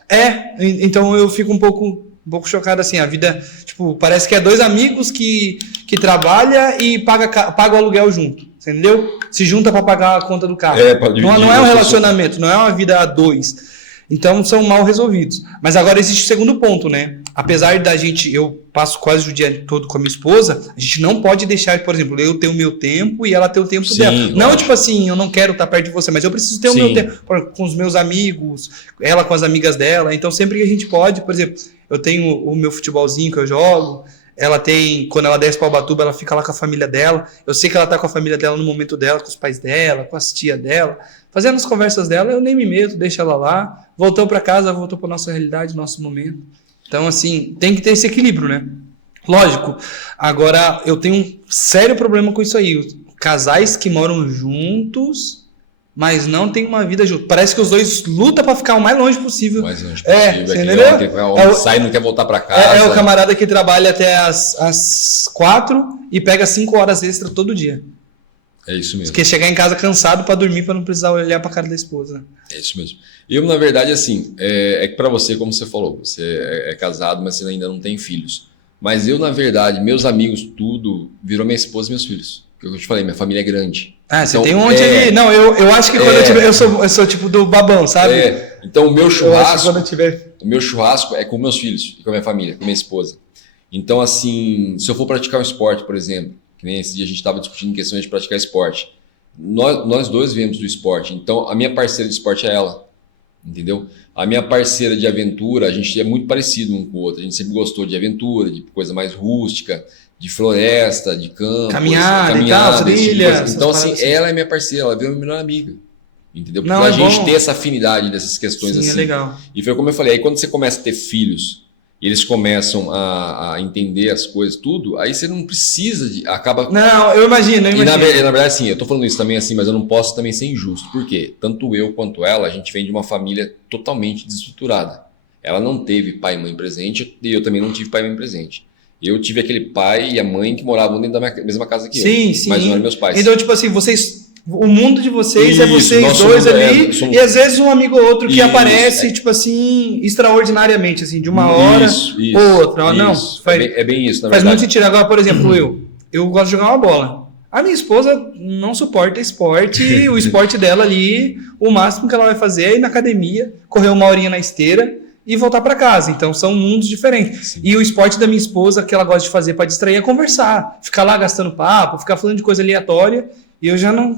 Então eu fico um pouco chocado assim. A vida, tipo, parece que é 2 amigos que trabalham e paga o aluguel junto, entendeu? Se junta para pagar a conta do carro. Não é um relacionamento, não é uma vida a 2. Então são mal resolvidos. Mas agora existe o segundo ponto, né? Apesar da gente, eu passo quase o dia todo com a minha esposa, a gente não pode deixar, por exemplo, eu ter o meu tempo e ela ter o tempo dela. Não tipo assim, eu não quero estar perto de você, mas eu preciso ter o meu tempo com os meus amigos, ela com as amigas dela. Então sempre que a gente pode, por exemplo, eu tenho o meu futebolzinho que eu jogo, Ela tem, quando ela desce para Ubatuba, ela fica lá com a família dela. Eu sei que ela tá com a família dela no momento dela, com os pais dela, com as tias dela. Fazendo as conversas dela, eu nem me meto, deixo ela lá. Voltou para casa, voltou para nossa realidade, nosso momento. Então, assim, tem que ter esse equilíbrio, né? Lógico. Agora, eu tenho um sério problema com isso aí. Casais que moram juntos, mas não tem uma vida junto. Parece que os dois lutam pra ficar o mais longe possível. Mais longe possível. Você entendeu? Sai e não quer voltar pra casa. É o camarada que trabalha até as 4 e pega 5 horas extra todo dia. É isso mesmo. Porque chegar em casa cansado pra dormir, pra não precisar olhar pra cara da esposa. É isso mesmo. Eu, na verdade, assim, é que pra você, como você falou, você é casado, mas você ainda não tem filhos. Mas eu, na verdade, meus amigos, tudo, virou minha esposa e meus filhos. Que eu te falei, minha família é grande. Ah, você então, tem um monte ali. Não, eu acho que quando eu sou tipo do babão, sabe? Então o meu churrasco, o meu churrasco é com meus filhos, e com a minha família, com a minha esposa. Então, assim, se eu for praticar um esporte, por exemplo, que nem esse dia a gente estava discutindo questões de praticar esporte. Nós dois viemos do esporte, então a minha parceira de esporte é ela, entendeu? A minha parceira de aventura, a gente é muito parecido um com o outro. A gente sempre gostou de aventura, de coisa mais rústica, de floresta, de campo, caminhada, trilha. Tipo. Então, assim, ela é minha parceira, ela veio minha melhor amiga. Entendeu? Porque Não, a é gente bom. ter essa afinidade dessas questões. Sim, assim. É legal. E foi como eu falei, aí quando você começa a ter filhos e eles começam a entender as coisas, tudo, aí você não precisa de. Acaba. Não, eu imagino. E na verdade, assim, eu tô falando isso também assim, mas eu não posso também ser injusto. Por quê? Tanto eu quanto ela, a gente vem de uma família totalmente desestruturada. Ela não teve pai e mãe presente, e eu também não tive pai e mãe presente. Eu tive aquele pai e a mãe que moravam dentro da mesma casa que eu. Sim. Mas não eram meus pais. Então, tipo assim, o mundo de vocês é vocês nós dois somos, ali, e às vezes um amigo ou outro que aparece, é. tipo assim, extraordinariamente, assim, de uma hora ou outra. Não, é bem isso, na faz verdade. muito sentido. Agora, por exemplo, eu gosto de jogar uma bola. A minha esposa não suporta esporte, o esporte dela ali, o máximo que ela vai fazer é ir na academia, correr 1 horinha na esteira e voltar para casa. Então são mundos diferentes. Sim. E o esporte da minha esposa, que ela gosta de fazer para distrair, é conversar. Ficar lá gastando papo, ficar falando de coisa aleatória. E eu já não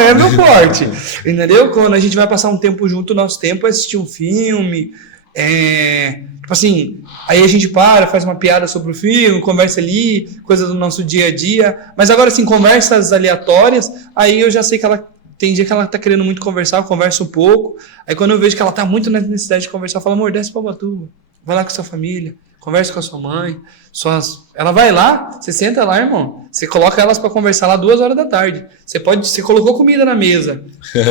é meu forte. Entendeu? Quando a gente vai passar um tempo junto, o nosso tempo é assistir um filme. Tipo assim, aí a gente faz uma piada sobre o filme, conversa ali, coisa do nosso dia a dia. Mas agora, assim, conversas aleatórias, aí eu já sei que ela. Tem dia que ela tá querendo muito conversar, eu converso um pouco. Aí quando eu vejo que ela tá muito na necessidade de conversar, eu falo, amor, desce pra Ubatuba. Vai lá com a sua família, conversa com a sua mãe. Ela vai lá, você senta lá, irmão. Você coloca elas pra conversar lá 2 horas da tarde. Você colocou comida na mesa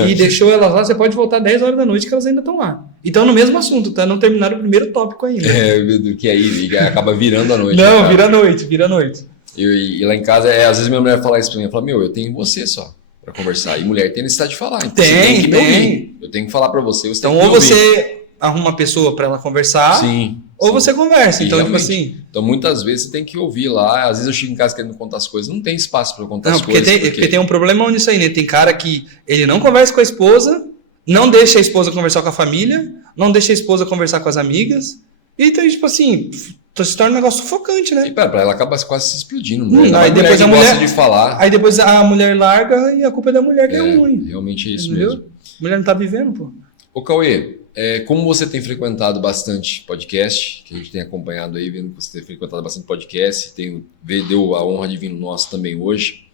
e deixou elas lá, você pode voltar 10 horas da noite que elas ainda estão lá. Então no mesmo assunto, tá? Não terminaram o primeiro tópico ainda. Que aí acaba virando a noite. Não, vira a noite. E lá em casa, às vezes minha mulher fala isso pra mim, eu falo, eu tenho você só. Pra conversar. E mulher tem necessidade de falar. Então você tem que me ouvir. Eu tenho que falar pra você. Então, ou você arruma uma pessoa pra ela conversar, ou você conversa. Então, tipo assim. Então, muitas vezes você tem que ouvir lá. Às vezes eu chego em casa querendo contar as coisas. Não tem espaço pra eu contar as coisas. Porque tem um problema nisso aí, né? Tem cara que ele não conversa com a esposa, não deixa a esposa conversar com a família, não deixa a esposa conversar com as amigas. E então, tipo assim, se torna um negócio sufocante, né? E pra ela acaba quase se explodindo. Aí depois a mulher gosta de falar. Aí depois a mulher larga e a culpa é da mulher que é ruim. Realmente é isso Entendeu? mesmo. A mulher não tá vivendo, pô. Ô Cauê, como você tem frequentado bastante podcast, que a gente tem acompanhado aí, vendo que você tem frequentado bastante podcast, deu a honra de vir no nosso também hoje,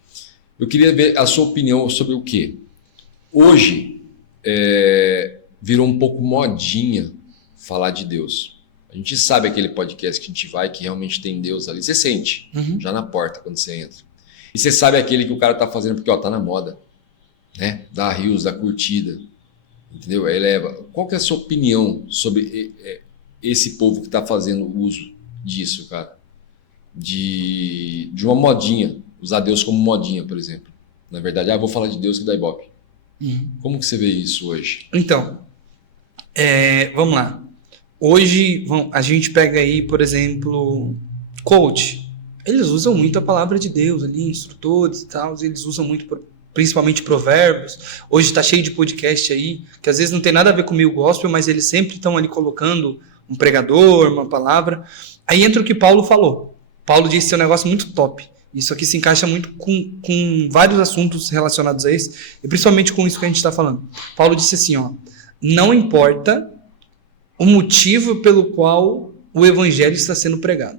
eu queria ver a sua opinião sobre o quê? Hoje, virou um pouco modinha falar de Deus. A gente sabe aquele podcast que a gente vai, que realmente tem Deus ali. Você sente, já na porta, quando você entra. E você sabe aquele que o cara tá fazendo porque, tá na moda. Né? Dá rios, dá curtida. Entendeu? Eleva. Qual que é a sua opinião sobre esse povo que tá fazendo uso disso, cara? De uma modinha. Usar Deus como modinha, por exemplo. Na verdade, vou falar de Deus que dá ibope. Como que você vê isso hoje? Então, vamos lá. Hoje, a gente pega aí, por exemplo, coach. Eles usam muito a palavra de Deus ali, instrutores e tal. Eles usam muito, principalmente provérbios. Hoje está cheio de podcast aí, que às vezes não tem nada a ver com o meio gospel, mas eles sempre estão ali colocando um pregador, uma palavra. Aí entra o que Paulo falou. Paulo disse que é um negócio muito top. Isso aqui se encaixa muito com vários assuntos relacionados a isso, e principalmente com isso que a gente está falando. Paulo disse assim, não importa o motivo pelo qual o evangelho está sendo pregado.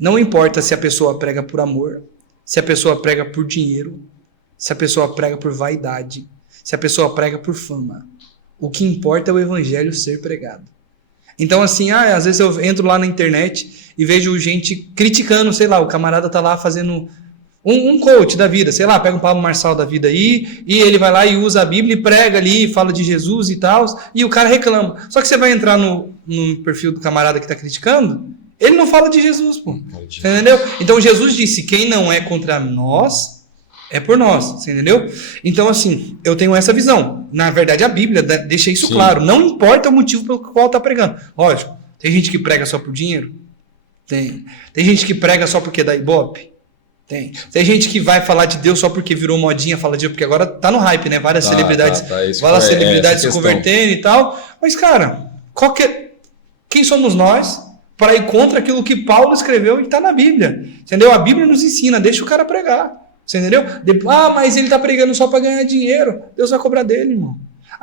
Não importa se a pessoa prega por amor, se a pessoa prega por dinheiro, se a pessoa prega por vaidade, se a pessoa prega por fama. O que importa é o evangelho ser pregado. Então, assim, às vezes eu entro lá na internet e vejo gente criticando, sei lá, o camarada tá lá fazendo um coach da vida, sei lá, pega um Pablo Marçal da vida aí, e ele vai lá e usa a Bíblia e prega ali, fala de Jesus e tal, e o cara reclama. Só que você vai entrar no perfil do camarada que tá criticando, ele não fala de Jesus, pô. Entendeu? Então Jesus disse, quem não é contra nós, é por nós, você entendeu? Então, assim, eu tenho essa visão. Na verdade, a Bíblia deixa isso claro. Não importa o motivo pelo qual tá pregando. Lógico, tem gente que prega só por dinheiro? Tem. Tem gente que prega só porque dá ibope? Tem. Tem gente que vai falar de Deus só porque virou modinha, fala de Deus, porque agora tá no hype, né? Várias celebridades, várias celebridades se convertendo e tal. Mas, cara, quem somos nós para ir contra aquilo que Paulo escreveu e tá na Bíblia? Entendeu? A Bíblia nos ensina, deixa o cara pregar. Você entendeu? Mas ele tá pregando só para ganhar dinheiro. Deus vai cobrar dele, irmão.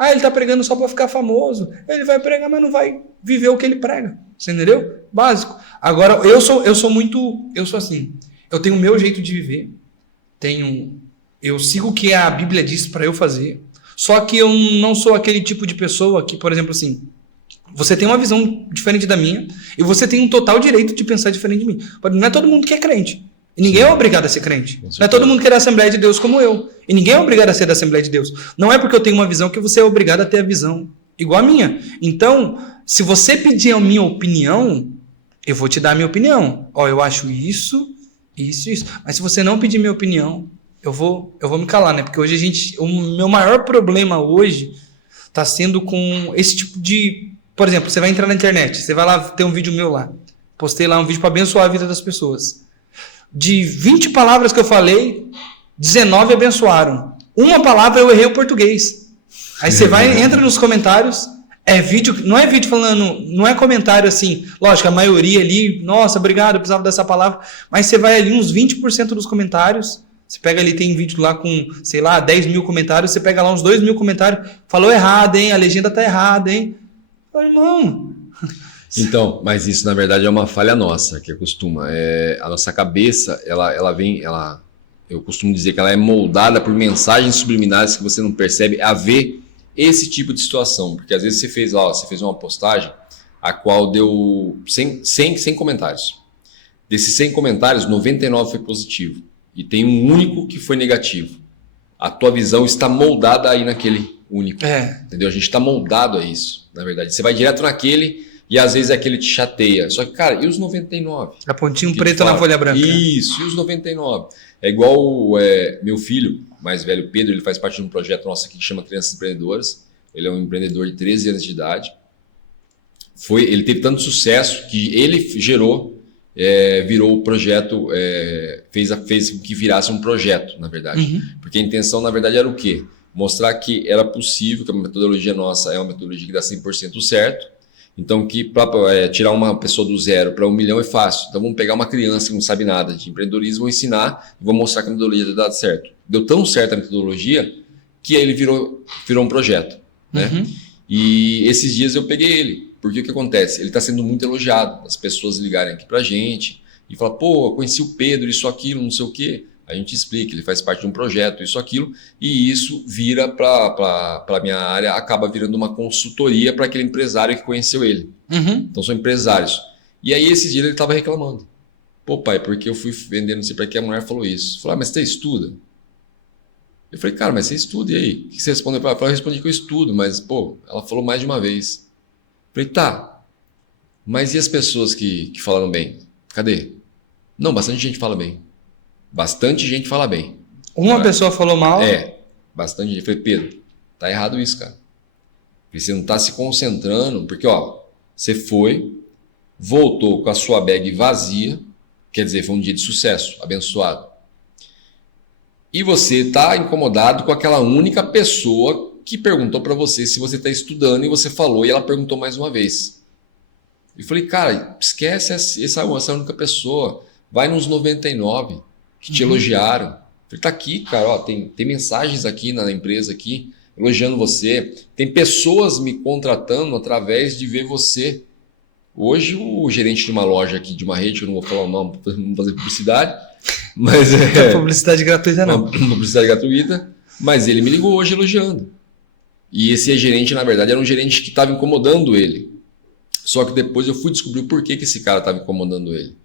Ele tá pregando só para ficar famoso. Ele vai pregar, mas não vai viver o que ele prega. Você entendeu? Básico. Agora, eu sou assim. Eu tenho o meu jeito de viver, eu sigo o que a Bíblia diz para eu fazer, só que eu não sou aquele tipo de pessoa que, por exemplo, assim, você tem uma visão diferente da minha e você tem um total direito de pensar diferente de mim. Não é todo mundo que é crente. E ninguém é obrigado a ser crente. Não é todo mundo que é da Assembleia de Deus como eu. E ninguém é obrigado a ser da Assembleia de Deus. Não é porque eu tenho uma visão que você é obrigado a ter a visão igual a minha. Então, se você pedir a minha opinião, eu vou te dar a minha opinião. Eu acho isso. Mas se você não pedir minha opinião, eu vou me calar, né? Porque hoje o meu maior problema hoje está sendo com esse tipo de... Por exemplo, você vai entrar na internet, você vai lá ter um vídeo meu lá. Postei lá um vídeo para abençoar a vida das pessoas. De 20 palavras que eu falei, 19 abençoaram. Uma palavra eu errei o português. Aí você entra nos comentários... não é vídeo falando, não é comentário assim, lógico, a maioria ali, nossa, obrigado, eu precisava dessa palavra, mas você vai ali uns 20% dos comentários, você pega ali, tem vídeo lá com, sei lá, 10 mil comentários, você pega lá uns 2 mil comentários, falou errado, hein, a legenda tá errada, hein, irmão. Então, mas isso na verdade é uma falha nossa, que costuma, a nossa cabeça, eu costumo dizer que ela é moldada por mensagens subliminares que você não percebe a ver esse tipo de situação, porque às vezes você fez uma postagem a qual deu 100 comentários. Desses 100 comentários, 99 foi positivo e tem um único que foi negativo. A tua visão está moldada aí naquele único, entendeu? A gente está moldado a isso, na verdade. Você vai direto naquele e às vezes aquele te chateia. Só que, cara, e os 99? A pontinha preta na folha branca. Isso, e os 99? É igual meu filho mais velho, Pedro, ele faz parte de um projeto nosso aqui que chama Crianças Empreendedoras. Ele é um empreendedor de 13 anos de idade. Ele teve tanto sucesso que ele virou o projeto, fez com que virasse um projeto, na verdade. Uhum. Porque a intenção, na verdade, era o quê? Mostrar que era possível, que a metodologia nossa é uma metodologia que dá 100% certo. Então, que para tirar uma pessoa do 0 para 1 milhão é fácil. Então, vamos pegar uma criança que não sabe nada de empreendedorismo, vou ensinar e vou mostrar que a metodologia dá certo. Deu tão certo a metodologia que aí ele virou um projeto. Né? Uhum. E esses dias eu peguei ele. Porque o que acontece? Ele está sendo muito elogiado. As pessoas ligarem aqui para a gente e falar, pô, eu conheci o Pedro, isso, aquilo, não sei o quê. A gente explica, ele faz parte de um projeto, isso, aquilo, e isso vira para a minha área, acaba virando uma consultoria para aquele empresário que conheceu ele. Uhum. Então são empresários. E aí esse dia ele estava reclamando. Pô, pai, porque eu fui vender, não sei para que a mulher falou isso. Falei, mas você estuda? Eu falei, cara, mas você estuda, e aí? O que você respondeu para ela? Eu respondi que eu estudo, mas, pô, ela falou mais de uma vez. Eu falei, tá, mas e as pessoas que falaram bem? Cadê? Não, bastante gente fala bem. Bastante gente fala bem. Uma pessoa falou mal? Bastante gente. Eu falei, Pedro, tá errado isso, cara. Você não tá se concentrando, porque, você voltou com a sua bag vazia, quer dizer, foi um dia de sucesso, abençoado. E você tá incomodado com aquela única pessoa que perguntou para você se você tá estudando e você falou e ela perguntou mais uma vez. Eu falei, cara, esquece essa única pessoa, vai nos 99 que te elogiaram. Ele tá aqui, cara, tem mensagens aqui na empresa aqui, elogiando você. Tem pessoas me contratando através de ver você. Hoje o gerente de uma loja aqui, de uma rede, eu não vou falar o nome para não fazer publicidade, mas Não é publicidade gratuita, não. uma publicidade gratuita, mas ele me ligou hoje elogiando. E esse gerente, na verdade, era um gerente que estava incomodando ele. Só que depois eu fui descobrir o porquê que esse cara estava incomodando ele.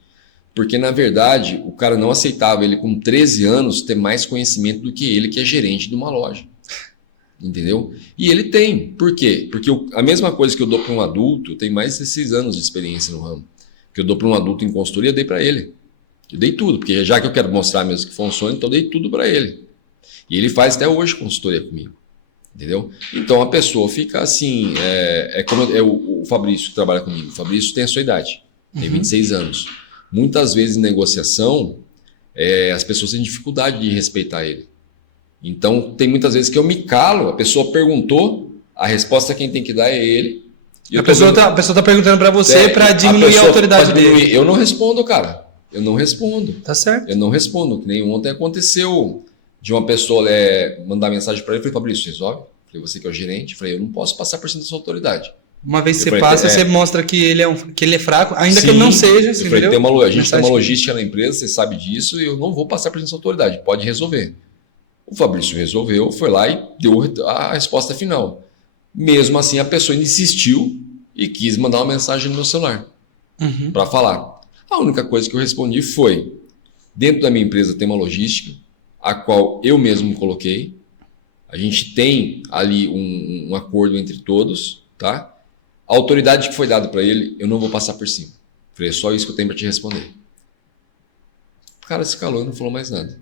Porque, na verdade, o cara não aceitava ele com 13 anos ter mais conhecimento do que ele, que é gerente de uma loja. Entendeu? E ele tem. Por quê? Porque a mesma coisa que eu dou para um adulto, eu tenho mais de 16 anos de experiência no ramo, que eu dou para um adulto em consultoria, eu dei para ele. Eu dei tudo, porque já que eu quero mostrar mesmo que funciona, então eu dei tudo para ele. E ele faz até hoje consultoria comigo. Entendeu? Então a pessoa fica assim, como o Fabrício que trabalha comigo. O Fabrício tem a sua idade, tem 26 anos. Muitas vezes em negociação, as pessoas têm dificuldade de respeitar ele. Então tem muitas vezes que eu me calo, a pessoa perguntou, a resposta quem tem que dar é ele. A pessoa tá perguntando para você para diminuir a autoridade dele. Eu não respondo, cara. Eu não respondo. Tá certo. Eu não respondo. Que nem ontem aconteceu de uma pessoa mandar mensagem para ele. Eu falei, Fabrício, resolve? Eu falei, você que é o gerente. Eu falei, eu não posso passar por cima da sua autoridade. Uma vez que você passa, você mostra que ele é fraco, ainda que ele não seja. Eu falei, a gente tem uma logística na empresa, você sabe disso, e eu não vou passar por cima da sua autoridade. Pode resolver. O Fabrício resolveu, foi lá e deu a resposta final. Mesmo assim, a pessoa insistiu e quis mandar uma mensagem no meu celular para falar. A única coisa que eu respondi foi, dentro da minha empresa tem uma logística, a qual eu mesmo coloquei. A gente tem ali um acordo entre todos, tá? A autoridade que foi dada para ele, eu não vou passar por cima. Falei, é só isso que eu tenho para te responder. O cara se calou e não falou mais nada.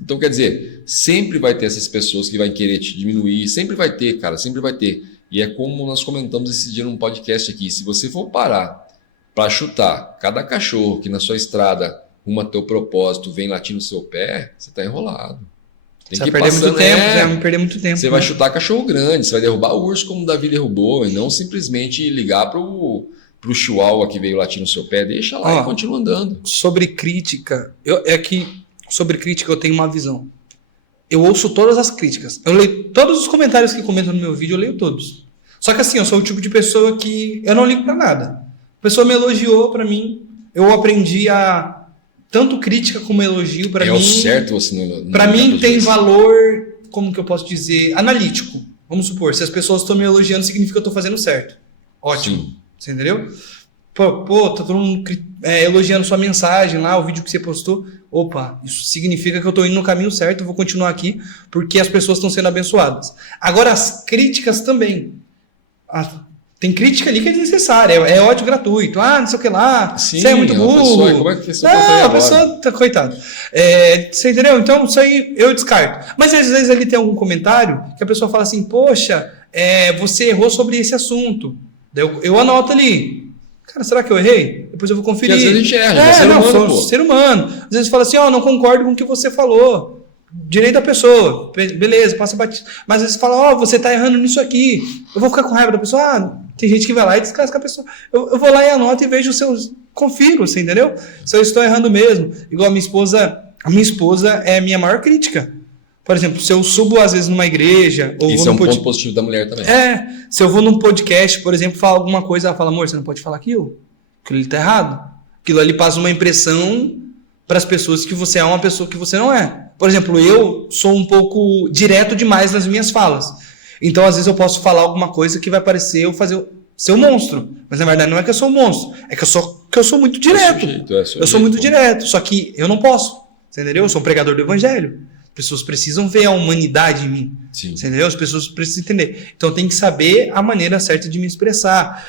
Então, quer dizer, sempre vai ter essas pessoas que vão querer te diminuir, sempre vai ter, cara, sempre vai ter. E é como nós comentamos esse dia num podcast aqui, se você for parar para chutar cada cachorro que na sua estrada rumo a teu propósito vem latir no seu pé, você está enrolado. Você vai perder muito tempo, você vai perder muito tempo. Você vai chutar cachorro grande, você vai derrubar o urso como o Davi derrubou, e não simplesmente ligar pro chihuahua que veio latir no seu pé, deixa lá e continua andando. Sobre crítica, sobre crítica eu tenho uma visão. Eu ouço todas as críticas. Eu leio todos os comentários que comentam no meu vídeo, eu leio todos. Só que assim, eu sou o tipo de pessoa que eu não ligo pra nada. A pessoa me elogiou pra mim, eu aprendi a... Tanto crítica como elogio para mim... É o certo você não... Para mim tem valor, como que eu posso dizer, analítico. Vamos supor, se as pessoas estão me elogiando, significa que eu estou fazendo certo. Ótimo. Sim. Você entendeu? Pô, tá todo mundo elogiando sua mensagem lá, o vídeo que você postou. Opa, isso significa que eu estou indo no caminho certo, eu vou continuar aqui, porque as pessoas estão sendo abençoadas. Agora, as críticas também. Tem crítica ali que é desnecessária, é ódio gratuito. Não sei o que lá, sim, você é muito burro. Pessoa, como é que você a pessoa tá coitada. Você entendeu? Então, isso aí eu descarto. Mas às vezes ali tem algum comentário que a pessoa fala assim, poxa, você errou sobre esse assunto. Daí eu anoto ali. Cara, será que eu errei? Depois eu vou conferir. Porque às vezes a gente erra, sou ser humano. Às vezes fala assim, não concordo com o que você falou. Direito da pessoa, beleza, passa batido. Mas às vezes fala, você tá errando nisso aqui. Eu vou ficar com raiva da pessoa. Tem gente que vai lá e descasca a pessoa. Eu vou lá e anoto e vejo os seus. Confiro, você entendeu? Se eu estou errando mesmo. Igual a minha esposa é a minha maior crítica. Por exemplo, se eu subo às vezes numa igreja. Ou isso vou ponto positivo da mulher também. Se eu vou num podcast, por exemplo, falar alguma coisa, ela fala, amor, você não pode falar aquilo. Aquilo ali tá errado. Aquilo ali passa uma impressão para as pessoas que você é uma pessoa que você não é. Por exemplo, eu sou um pouco direto demais nas minhas falas. Então, às vezes, eu posso falar alguma coisa que vai parecer eu ser um monstro. Mas, na verdade, não é que eu sou um monstro. É que eu sou muito direto. Eu sou muito direto. Só que eu não posso. Você entendeu? Eu sou um pregador do evangelho. As pessoas precisam ver a humanidade em mim. Sim. Você entendeu? As pessoas precisam entender. Então, tem que saber a maneira certa de me expressar.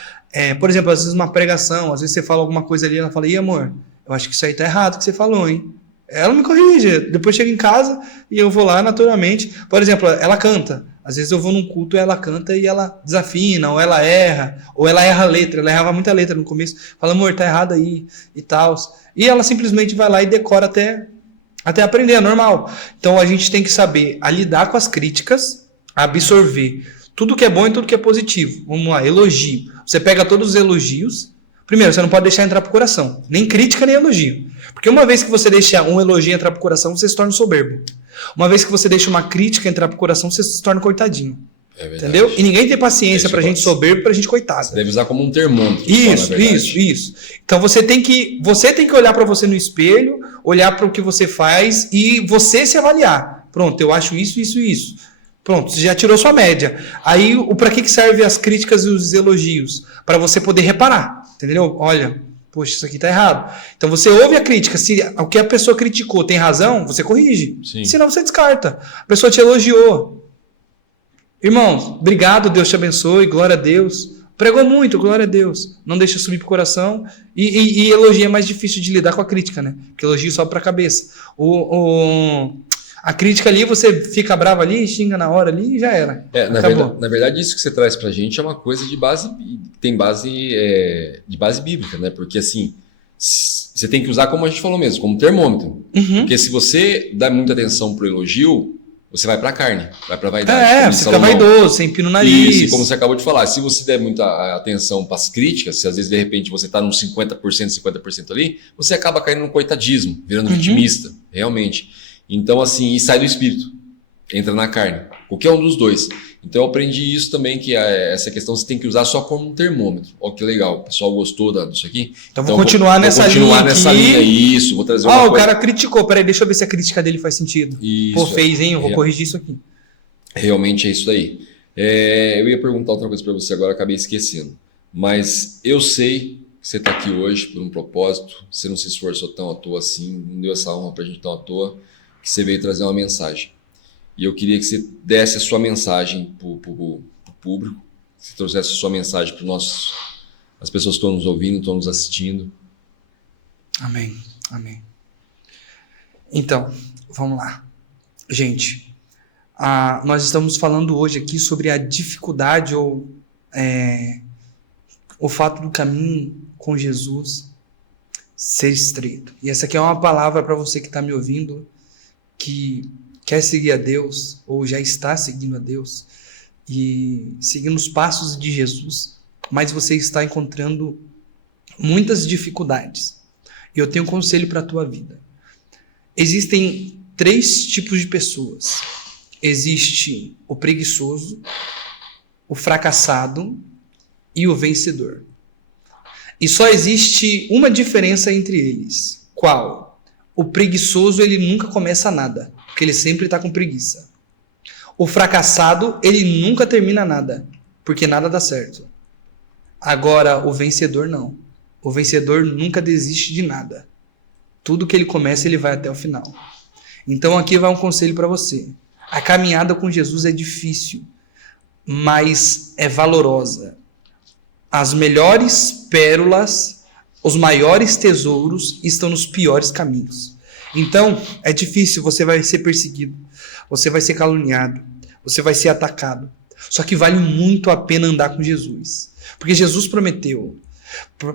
Por exemplo, às vezes, uma pregação. Às vezes, você fala alguma coisa ali e ela fala, amor, eu acho que isso aí tá errado que você falou, hein? Ela me corrige, depois chega em casa e eu vou lá naturalmente. Por exemplo, ela canta. Às vezes eu vou num culto e ela canta e ela desafina, ou ela erra a letra. Ela errava muita letra no começo. Fala, amor, tá errado aí e tal. E ela simplesmente vai lá e decora até aprender, é normal. Então a gente tem que saber a lidar com as críticas, absorver tudo que é bom e tudo que é positivo. Vamos lá, elogio. Você pega todos os elogios. Primeiro, você não pode deixar entrar pro coração. Nem crítica, nem elogio. Porque uma vez que você deixa um elogio entrar pro coração, você se torna soberbo. Uma vez que você deixa uma crítica entrar pro coração, você se torna coitadinho. É verdade. Entendeu? E ninguém tem paciência pra gente soberbo, pra gente coitado. Você deve usar como um termômetro. Isso. Então você tem que olhar pra você no espelho, olhar para o que você faz e você se avaliar. Pronto, eu acho isso. Pronto, você já tirou sua média. Aí, para que servem as críticas e os elogios? Para você poder reparar, entendeu? Olha, poxa, isso aqui tá errado. Então você ouve a crítica, se o que a pessoa criticou tem razão, você corrige. Sim. Senão você descarta. A pessoa te elogiou. Irmãos, obrigado, Deus te abençoe, glória a Deus. Pregou muito, glória a Deus. Não deixa subir pro coração. E elogio é mais difícil de lidar com a crítica, né? Porque elogio sobe pra cabeça. A crítica ali, você fica bravo ali, xinga na hora ali e já era. Na verdade, isso que você traz pra gente é uma coisa de base, tem base de base bíblica, né? Porque assim, você tem que usar, como a gente falou mesmo, como termômetro. Uhum. Porque se você dá muita atenção pro elogio, você vai pra carne, vai pra vaidade. Você fica vaidoso, você empina o nariz. Isso, e como você acabou de falar, se você der muita atenção pras críticas, se às vezes de repente você tá num 50%, 50% ali, você acaba caindo no coitadismo, virando vitimista, realmente. Então, assim, e sai do espírito, entra na carne, qualquer um dos dois. Então, eu aprendi isso também, que essa questão você tem que usar só como um termômetro. Ó, que legal, o pessoal gostou disso aqui. Então, vou continuar nessa linha. Isso, vou trazer uma coisa. O cara criticou, peraí, deixa eu ver se a crítica dele faz sentido. Isso, pô, fez, hein? Eu vou corrigir isso aqui. Realmente é isso daí. Eu ia perguntar outra coisa para você agora, acabei esquecendo. Mas eu sei que você está aqui hoje por um propósito, você não se esforçou tão à toa assim, não deu essa honra para a gente tão à toa, que você veio trazer uma mensagem. E eu queria que você desse a sua mensagem para o público, que você trouxesse a sua mensagem para as pessoas que estão nos ouvindo, estão nos assistindo. Amém. Então, vamos lá. Gente, nós estamos falando hoje aqui sobre a dificuldade ou o fato do caminho com Jesus ser estreito. E essa aqui é uma palavra para você que está me ouvindo, que quer seguir a Deus ou já está seguindo a Deus e seguindo os passos de Jesus, mas você está encontrando muitas dificuldades. E eu tenho um conselho para a tua vida. Existem 3 tipos de pessoas. Existe o preguiçoso, o fracassado e o vencedor. E só existe uma diferença entre eles. Qual? O preguiçoso, ele nunca começa nada, porque ele sempre está com preguiça. O fracassado, ele nunca termina nada, porque nada dá certo. Agora, o vencedor não. O vencedor nunca desiste de nada. Tudo que ele começa, ele vai até o final. Então aqui vai um conselho para você. A caminhada com Jesus é difícil, mas é valorosa. As melhores pérolas, os maiores tesouros estão nos piores caminhos. Então, é difícil, você vai ser perseguido, você vai ser caluniado, você vai ser atacado. Só que vale muito a pena andar com Jesus. Porque Jesus prometeu,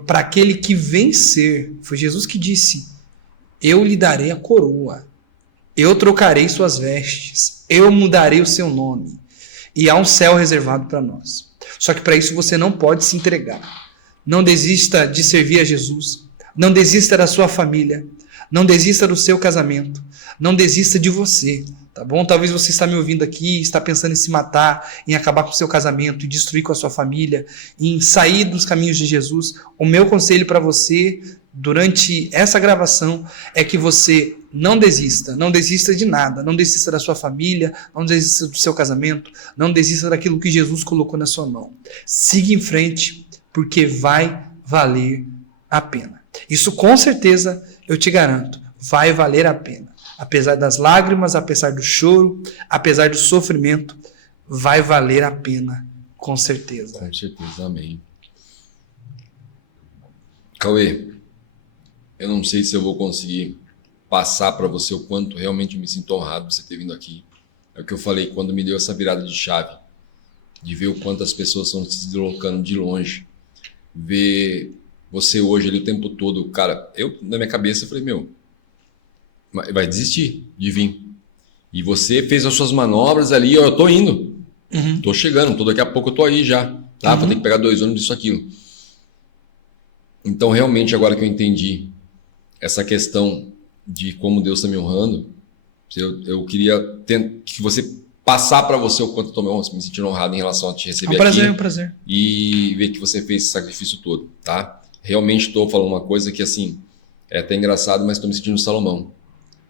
para aquele que vencer, foi Jesus que disse, eu lhe darei a coroa, eu trocarei suas vestes, eu mudarei o seu nome. E há um céu reservado para nós. Só que para isso você não pode se entregar. Não desista de servir a Jesus. Não desista da sua família. Não desista do seu casamento. Não desista de você, tá bom? Talvez você está me ouvindo aqui, está pensando em se matar, em acabar com o seu casamento, em destruir com a sua família, em sair dos caminhos de Jesus. O meu conselho para você, durante essa gravação, é que você não desista de nada, não desista da sua família, não desista do seu casamento, não desista daquilo que Jesus colocou na sua mão. Siga em frente, porque vai valer a pena. Isso com certeza eu te garanto, vai valer a pena. Apesar das lágrimas, apesar do choro, apesar do sofrimento, vai valer a pena, com certeza. Com certeza, amém. Cauê, eu não sei se eu vou conseguir passar para você o quanto realmente me sinto honrado de você ter vindo aqui. É o que eu falei quando me deu essa virada de chave, de ver o quanto as pessoas estão se deslocando de longe, ver você hoje ali o tempo todo, cara, eu na minha cabeça falei, vai desistir de vir. E você fez as suas manobras ali, eu tô indo, tô chegando, daqui a pouco eu tô aí já, tá? Vou ter que pegar 2 ônibus, isso, aquilo. Então realmente agora que eu entendi essa questão de como Deus está me honrando, eu queria que você passar para você o quanto eu estou me sentindo honrado em relação a te receber aqui. É um prazer. E ver que você fez esse sacrifício todo, tá? Realmente estou falando uma coisa que, assim, é até engraçado, mas estou me sentindo Salomão.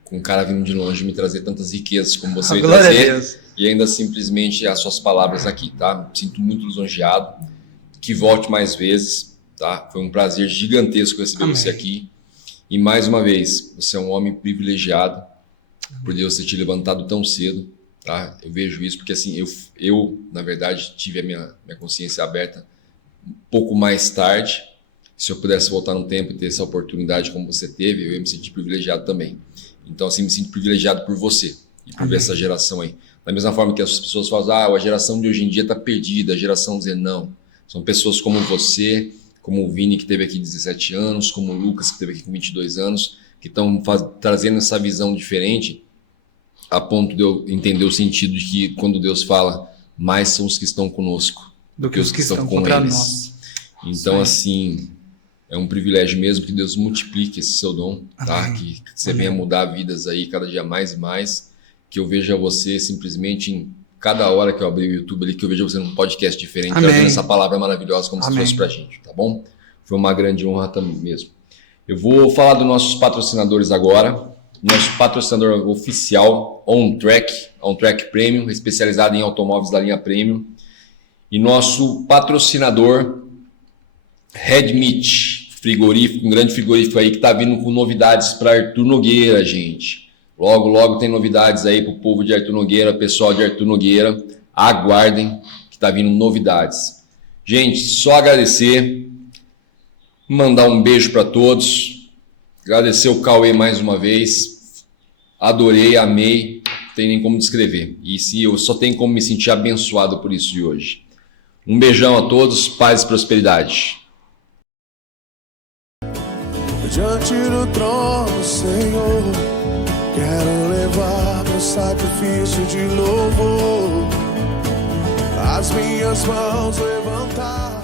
Com um cara vindo de longe me trazer tantas riquezas como você veio trazer. E ainda simplesmente as suas palavras aqui, tá? Me sinto muito lisonjeado. Que volte mais vezes, tá? Foi um prazer gigantesco receber você aqui. E mais uma vez, você é um homem privilegiado por Deus ter te levantado tão cedo, tá? Eu vejo isso porque, assim, eu na verdade, tive a minha consciência aberta um pouco mais tarde. Se eu pudesse voltar no tempo e ter essa oportunidade como você teve, eu ia me sentir privilegiado também. Então, assim, me sinto privilegiado por você e por ver essa geração aí. Da mesma forma que as pessoas falam, a geração de hoje em dia está perdida, a geração Z não. São pessoas como você, como o Vini, que teve aqui 17 anos, como o Lucas, que teve aqui com 22 anos, que estão trazendo essa visão diferente, a ponto de eu entender o sentido de que quando Deus fala, mais são os que estão conosco do que os que estão com contra eles. Nós. Então, assim, é um privilégio mesmo que Deus multiplique esse seu dom, tá? Que você venha mudar vidas aí cada dia mais e mais, que eu veja você simplesmente em cada hora que eu abrir o YouTube ali, que eu veja você num podcast diferente, trazendo essa palavra maravilhosa como se fosse pra gente, tá bom? Foi uma grande honra também mesmo. Eu vou falar dos nossos patrocinadores agora. Nosso patrocinador oficial, OnTrack Premium, especializado em automóveis da linha Premium. E nosso patrocinador, Red Meat, frigorífico, um grande frigorífico aí que está vindo com novidades para Arthur Nogueira, gente. Logo, logo tem novidades aí para o povo de Arthur Nogueira, pessoal de Arthur Nogueira. Aguardem que está vindo novidades. Gente, só agradecer, mandar um beijo para todos, agradecer o Cauê mais uma vez. Adorei, amei, não tem nem como descrever. E se eu só tenho como me sentir abençoado por isso de hoje. Um beijão a todos, paz e prosperidade. Diante do trono, Senhor, quero levar meu sacrifício de louvor, as minhas mãos levantar.